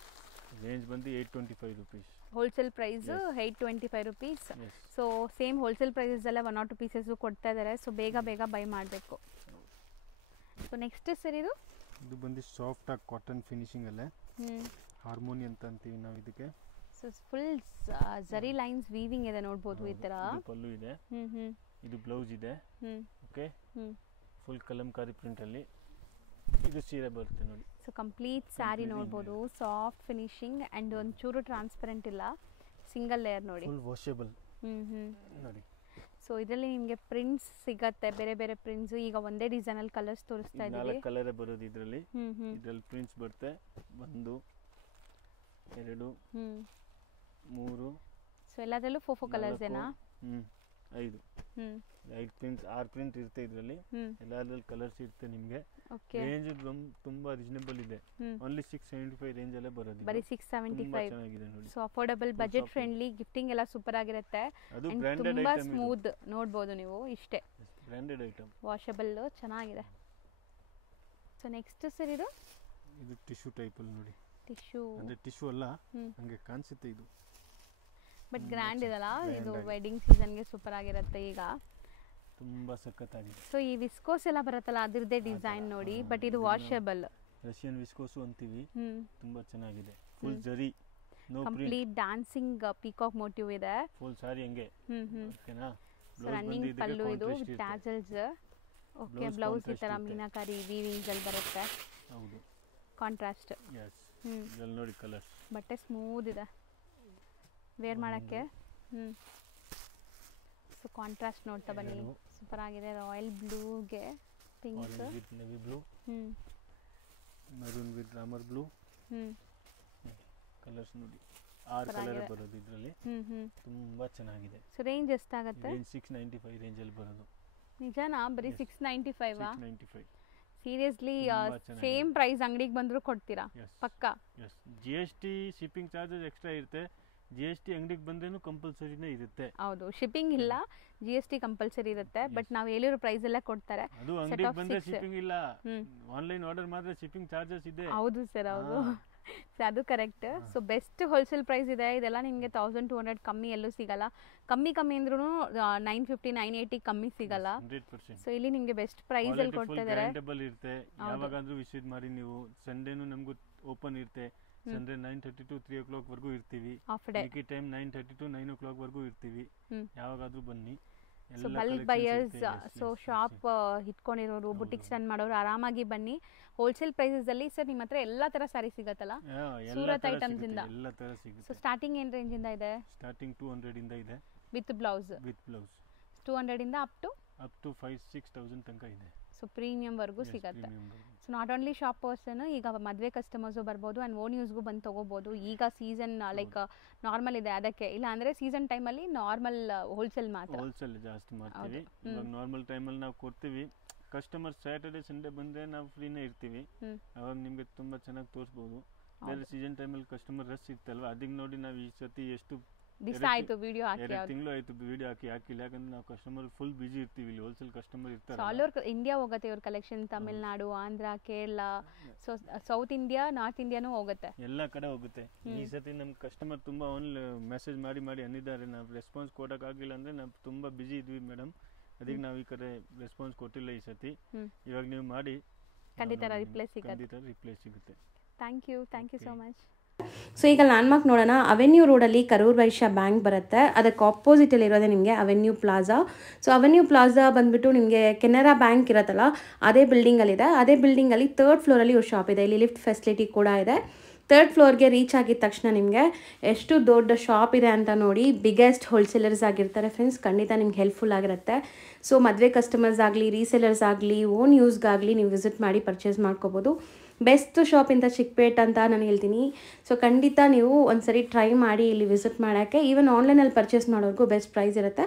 ರೇಂಜ್ ಬಂದು 825 rupees. Wholesale price 825 rupees. So same wholesale prices ಎಲ್ಲ 1 or 2 ಪೀಸಸ್ ಕೊಡ್ತಾ ಇದ್ದಾರೆ. ಸೊ ಬೇಗ ಬೇಗ ಬೈ ಮಾಡಬೇಕು. ಸೊ ನೆಕ್ಸ್ಟ್ ಸರ್ ಇದು ಬಂದು ಸಾಫ್ಟ್ ಆಗಿ ಕಾಟನ್ ಫಿನಿಶಿಂಗ್ ಅಲ್ಲೇ ಹಾರ್ಮೋನಿ ಅಂತ ಅಂತೀವಿ ನಾವು ಇದಕ್ಕೆ. ಸೊ ಫುಲ್ ಜರಿ ಲೈನ್ಸ್ ವೀವಿಂಗ್ ಇದೆ ನೋಡಬಹುದು. ಈ ತರ ಪಲ್ಲು ಇದೆ, ಇದು ಬ್ಲೌಸ್ ಇದೆ. ಓಕೆ, ಫುಲ್ ಕಲಂಕಾರಿ ಪ್ರಿಂಟ್ ಅಲ್ಲಿ ಇದು ಸೀರೆ ಬರುತ್ತೆ ನೋಡಿ. ಸೊ ಕಂಪ್ಲೀಟ್ ಸ್ಯಾರಿ ನೋಡಬಹುದು. ಸಾಫ್ಟ್ ಫಿನಿಶಿಂಗ್ ಅಂಡ್ ಒಂಚೂರು ಟ್ರಾನ್ಸ್ಪರೆಂಟ್ ಇಲ್ಲ, ಸಿಂಗಲ್ ಲೇಯರ್ ನೋಡಿ. ಫುಲ್ ವಾಷಬಲ್ ನೋಡಿ. ಸೊ ಇದರಲ್ಲಿ ನಿಮಗೆ ಪ್ರಿಂಟ್ಸ್ ಸಿಗತ್ತೆ, ಬೇರೆ ಬೇರೆ ಪ್ರಿಂಟ್ಸ್. ಈಗ ಒಂದೇ ಡಿಸೈನ್ ಅಲ್ಲಿ ಕಲರ್ಸ್ ತೋರಿಸ್ತಾ ಇದ್ದೀವಿ. 4 ಕಲರ್ ಬರೋದು ಇದರಲ್ಲಿ. ಇದರಲ್ಲಿ ಪ್ರಿಂಟ್ಸ್ ಬರುತ್ತೆ 1 2 3. ಸೊ ಎಲ್ಲದರಲ್ಲೂ 4 ಕಲರ್ಸ್ ಏನಾ? 5 ಪ್ರಿಂಟ್ಸ್ 6 ಪ್ರಿಂಟ್ ಇರುತ್ತೆ ಇದರಲ್ಲಿ. ಎಲ್ಲಾದ್ರಲ್ಲಿ ಕಲರ್ಸ್ ಇರುತ್ತೆ ನಿಮಗೆ. ರೇಂಜ್ ತುಂಬಾ ರೀಸನೇಬಲ್ ಇದೆ. ಓನ್ಲಿ 675 ರೇಂಜ್ ಅಲ್ಲೇ ಬರೋದು. ಬರೀ 675. ಚೆನ್ನಾಗಿದೆ ನೋಡಿ. So affordable, budget friendly, gifting ಎಲ್ಲ ಸೂಪರ್ ಆಗಿರುತ್ತೆ. ಅದು ಬ್ರಾಂಡೆಡ್ ತುಂಬಾ ಸ್ಮೂತ್ ನೋಡಬಹುದು ನೀವು. ಇಷ್ಟೇ ಬ್ರಾಂಡೆಡ್ ಐಟಮ್, ವಾಷಬಲ್, ಚೆನ್ನಾಗಿದೆ. ಸೊ ನೆಕ್ಸ್ಟ್ ಸರ್ ಇದು ಟಿಶ್ಯೂ ಟೈಪ್ ಅಲ್ಲಿ ನೋಡಿ. ಟಿಶ್ಯೂ ಅಂದ್ರೆ ಟಿಶ್ಯೂ ಅಲ್ಲ, ಹಂಗೆ ಕಾಣಿಸುತ್ತೆ ಇದು, ಬಟ್ ಗ್ರ್ಯಾಂಡ್ ಇದಲ್ಲ. ಇದು ವೆಡ್ಡಿಂಗ್ ಸೀಸನ್ ಗೆ ಸೂಪರ್ ಆಗಿರುತ್ತೆ. ಈಗ ತುಂಬಾ ಸಖತ್ತಾಗಿದೆ. ಸೊ ಈ ವಿಸ್ಕೋಸ್ ಎಲ್ಲ ಬರುತ್ತಲ್ಲ, ಅದರದೇ ಡಿಸೈನ್ ನೋಡಿ. ಬಟ್ ಇದು ವಾಷಬಲ್. ರಷ್ಯನ್ ವಿಸ್ಕೋಸ್ ಅಂತೀವಿ. ತುಂಬಾ ಚೆನ್ನಾಗಿದೆ. Full zari, no print, complete dancing peacock motif ಇದೆ. ಫುಲ್ ಸಾರಿ ಹಂಗೆ. ಓಕೆನಾ? ರನ್ನಿಂಗ್ ಪಲ್ಲು ಇದು ಟ್ಯಾಸಲ್ಸ್. ಓಕೆ, ಬ್ಲೌಸ್ ಈ ತರ ಮೀನಾಕಾರಿ ವೀವಿಂಗ್ಸ್ ಅಲ್ಲಿ ಬರುತ್ತೆ. ಹೌದು, ಕಾಂಟ್ರಾಸ್ಟ್. ಯಸ್. ಇದರಲ್ಲಿ ನೋಡಿ ಕಲರ್ಸ್. ಬಟ್ಟೆ ಸ್ಮೂತ್ ಇದೆ ವೇರ್ ಮಾಡಕ್ಕೆ. ಸೊ ಕಾಂಟ್ರಾಸ್ಟ್ ನೋಡ್ತಾ ಬನ್ನಿ, ಸೂಪರ್ ಆಗಿದೆ. ರಾಯಲ್ ಬ್ಲೂಗೆ pink, navy blue, maroon with ರಾಮರ್ ಬ್ಲೂ. ಕಲರ್ಸ್ ನೋಡಿ, 6 ಕಲರ್ ಬರೋದು ಇದರಲ್ಲಿ. ತುಂಬಾ ಚೆನ್ನಾಗಿದೆ. ಸೊ ರೇಂಜ್ ಎಷ್ಟಾಗುತ್ತೆ? ರೇಂಜ್ 695 ರೇಂಜ್ ಅಲ್ಲಿ ಬರೋದು. ನಿಜನಾ? ಬರೀ 695? 695. ಸೀರಿಯಸ್ಲಿ ಸೇಮ್ ಪ್ರೈಸ್ ಅಂಗಡಿಗೆ ಬಂದ್ರು ಕೊಡ್ತೀರಾ ಪಕ್ಕಾ? Yes. GST shipping charges extra ಇರುತ್ತೆ. GST ಅಂಗಡಿಗೆ ಬಂದ್ರೇನು ಕಂಪಲ್ಸರಿನೇ ಇರುತ್ತೆ. ಹೌದು, ಶಿಪ್ಪಿಂಗ್ ಇಲ್ಲ, GST ಕಂಪಲ್ಸರಿ ಇರುತ್ತೆ. ಬಟ್ ನಾವು ಹೇಳಿರೋ ಪ್ರೈಸ್ ಎಲ್ಲ ಕೊಡ್ತಾರೆ. ಅದು ಅಂಗಡಿಗೆ ಬಂದ್ರೆ ಶಿಪ್ಪಿಂಗ್ ಇಲ್ಲ, ಆನ್ಲೈನ್ ಆರ್ಡರ್ ಮಾತ್ರ ಶಿಪ್ಪಿಂಗ್ ಚಾರ್ಜಸ್ ಇದೆ. ಹೌದು ಸರ್, ಹೌದು. ಅದು correct. So best wholesale price ಇದೆ. ಇದೆಲ್ಲ ನಿಮಗೆ 1200 ಕಮ್ಮಿ ಎಲ್ಲೂ ಸಿಗಲ್ಲ. ಕಮ್ಮಿ ಅಂದ್ರೂ 950 980 ಕಮ್ಮಿ ಸಿಗಲ್ಲ. 100%. ಸೊ ಇಲ್ಲಿ ನಿಮಗೆ ಬೆಸ್ಟ್ ಪ್ರೈಸ್ ಅಲ್ಲಿ ಕೊಡ್ತಿದ್ದಾರೆ. ಇರುತ್ತೆ. ಯಾವಾಗಾದ್ರೂ ವಿಸಿಟ್ ಮಾಡಿ ನೀವು. ಸಂಡೇನು ನಮಗೂ ಓಪನ್ ಇರುತ್ತೆ. ಸಂಡೇ 9:30 to 3 o'clock ವರೆಗೂ ಇರ್ತೀವಿ. ಮಿಕ್ಕಿ ಟೈಮ್ 9:30 to 9 o'clock ವರೆಗೂ ಇರ್ತೀವಿ. ಯಾವಾಗಾದ್ರೂ ಬನ್ನಿ. So bulk buyers, so shop ಇಟ್ಕೊಂಡಿರೋರು, ಬುಟಿಕ್ಸ್ ರನ್ ಮಾಡೋರು ಆರಾಮಾಗಿ ಬನ್ನಿ. ಹೋಲ್ಸೇಲ್ ಪ್ರೈಸಲ್ಲಿ ಸರ್ ನಿಮ್ಮ ಹತ್ರ ಎಲ್ಲ ಥರ ಸ್ಯಾರಿ ಸಿಗತ್ತಲ್ಲ ಸೂರತ್ ಐಟಮ್ಸ್ ಇಂದ? ಎಲ್ಲ ಥರ ಸಿಗುತ್ತೆ. ಸೊ ಸ್ಟಾರ್ಟಿಂಗ್ ಏನು ರೇಂಜಿಂದ ಇದೆ? ಸ್ಟಾರ್ಟಿಂಗ್ 200 ಇಂದ ಇದೆ ವಿತ್ ಬ್ಲೌಸ್. 200 ಇಂದ ಅಪ್ ಟು 5,000-6,000 ತನಕ ಇದೆ. ಸೊ ಪ್ರೀಮಿಯಂವರೆಗೂ ಸಿಗುತ್ತೆ. So not only shop person, ಈಗ ಮದುವೆ ಕಸ್ಟಮರ್ಸು ಬರ್ಬೋದು ಆ್ಯಂಡ್ ಓನ್ ಯೂಸ್ಗೂ ಬಂದು ತೊಗೋಬೋದು. ಈಗ ಸೀಸನ್ ಲೈಕ್ ನಾರ್ಮಲ್ ಇದೆ, ಅದಕ್ಕೆ ಇಲ್ಲ ಅಂದರೆ ಸೀಸನ್ ಟೈಮಲ್ಲಿ ನಾರ್ಮಲ್ ಹೋಲ್ಸೇಲ್ ಜಾಸ್ತಿ ಮಾಡ್ತೀವಿ. ಇವಾಗ ನಾರ್ಮಲ್ ಟೈಮಲ್ಲಿ ನಾವು ಕೊಡ್ತೀವಿ. ಕಸ್ಟಮರ್ ಸ್ಯಾಟರ್ಡೆ ಸಂಡೇ ಬಂದರೆ ನಾವು ಫ್ರೀನೇ ಇರ್ತೀವಿ, ಅವಾಗ ನಿಮಗೆ ತುಂಬ ಚೆನ್ನಾಗಿ ತೋರಿಸ್ಬೋದು. ಬೇರೆ ಸೀಸನ್ ಟೈಮಲ್ಲಿ ಕಸ್ಟಮರ್ ರಶ್ ಇರ್ತಲ್ವ, ಅದಕ್ಕೆ ನೋಡಿ ನಾವು ಈ ಸತಿ ಎಷ್ಟು ದಿವಸ ಆಯಿತು ವಿಡಿಯೋ ಹಾಕಿ, 2 ತಿಂಗಳು ಆಯಿತು ವಿಡಿಯೋ ಹಾಕಿಲ್ಲ. ಯಾಕಂದ್ರೆ ನಾವು ಕಸ್ಟಮರ್ ಫುಲ್ ಬಿಜಿ ಇರ್ತೀವಿ, ಇಲ್ಲಿ ಹೋಲ್ಸೇಲ್ ಕಸ್ಟಮರ್ ಇರ್ತಾರೆ. ಆಲ್ ಓವರ್ ಇಂಡಿಯಾ ಹೋಗುತ್ತೆ ಇವ್ರ collection, Tamil Nadu, Andhra, Kerala, so south India, north ಇಂಡಿಯಾನೂ ಹೋಗುತ್ತೆ, ಎಲ್ಲ ಕಡೆ ಹೋಗುತ್ತೆ. ಈ ಸತಿ ನಮ್ಮ ಕಸ್ಟಮರ್ ತುಂಬ ಮೆಸೇಜ್ ಮಾಡಿ ಅಂದಿದ್ದಾರೆ, ನಾವು ರೆಸ್ಪಾನ್ಸ್ ಕೊಡೋಕ್ಕಾಗಿಲ್ಲ ಅಂದರೆ ನಾವು ತುಂಬ ಬಿಜಿ ಇದ್ವಿ ಮೇಡಮ್, ಅದಕ್ಕೆ ನಾವು ಈ ಕಡೆ ರೆಸ್ಪಾನ್ಸ್ ಕೊಟ್ಟಿಲ್ಲ ಈ ಸತಿ. ಇವಾಗ ನೀವು ಮಾಡಿ ಖಂಡಿತ ರಿಪ್ಲೈ ಸಿಗುತ್ತೆ. Thank you so much. So ಈಗ ಲ್ಯಾಂಡ್ಮಾರ್ಕ್ ನೋಡೋಣ. ಅವೆನ್ಯೂ ರೋಡಲ್ಲಿ ಕರೂರ್ ವೈಶ್ಯ ಬ್ಯಾಂಕ್ ಬರುತ್ತೆ, ಅದಕ್ಕೆ ಆಪೋಸಿಟಲ್ಲಿ ಇರೋದೇ ನಿಮಗೆ Avenue Plaza. So Avenue Plaza ಬಂದುಬಿಟ್ಟು ನಿಮಗೆ ಕೆನರಾ ಬ್ಯಾಂಕ್ ಇರುತ್ತಲ್ಲ ಅದೇ ಬಿಲ್ಡಿಂಗಲ್ಲಿದೆ. ಅದೇ ಬಿಲ್ಡಿಂಗಲ್ಲಿ 3rd ಫ್ಲೋರಲ್ಲಿ ಇವ್ರ ಶಾಪ್ ಇದೆ. ಇಲ್ಲಿ ಲಿಫ್ಟ್ ಫೆಸಿಲಿಟಿ ಕೂಡ ಇದೆ. 3rd ಫ್ಲೋರ್ಗೆ ರೀಚ್ ಆಗಿದ ತಕ್ಷಣ ನಿಮಗೆ ಎಷ್ಟು ದೊಡ್ಡ ಶಾಪ್ ಇದೆ ಅಂತ ನೋಡಿ. ಬಿಗ್ಗೆಸ್ಟ್ ಹೋಲ್ಸೇಲರ್ಸ್ ಆಗಿರ್ತಾರೆ ಫ್ರೆಂಡ್ಸ್, ಖಂಡಿತ ನಿಮ್ಗೆ ಹೆಲ್ಪ್ಫುಲ್ ಆಗಿರುತ್ತೆ. ಸೊ ಮದುವೆ ಕಸ್ಟಮರ್ಸ್ ಆಗಲಿ, ರೀಸೇಲರ್ಸ್ ಆಗಲಿ, ಓನ್ ಯೂಸ್ಗಾಗಲಿ ನೀವು ವಿಸಿಟ್ ಮಾಡಿ ಪರ್ಚೇಸ್ ಮಾಡ್ಕೋಬೋದು. ಬೆಸ್ಟ್ ಶಾಪ್ ಇಂದ ಚಿಕ್ಕಪೇಟ್ ಅಂತ ನಾನು ಹೇಳ್ತೀನಿ. ಸೊ ಖಂಡಿತ ನೀವು ಒಂದ್ಸರಿ ಟ್ರೈ ಮಾಡಿ ಇಲ್ಲಿ ವಿಸಿಟ್ ಮಾಡೋಕ್ಕೆ. ಈವನ್ ಆನ್ಲೈನಲ್ಲಿ ಪರ್ಚೇಸ್ ಮಾಡೋರ್ಗೂ ಬೆಸ್ಟ್ ಪ್ರೈಸ್ ಇರುತ್ತೆ.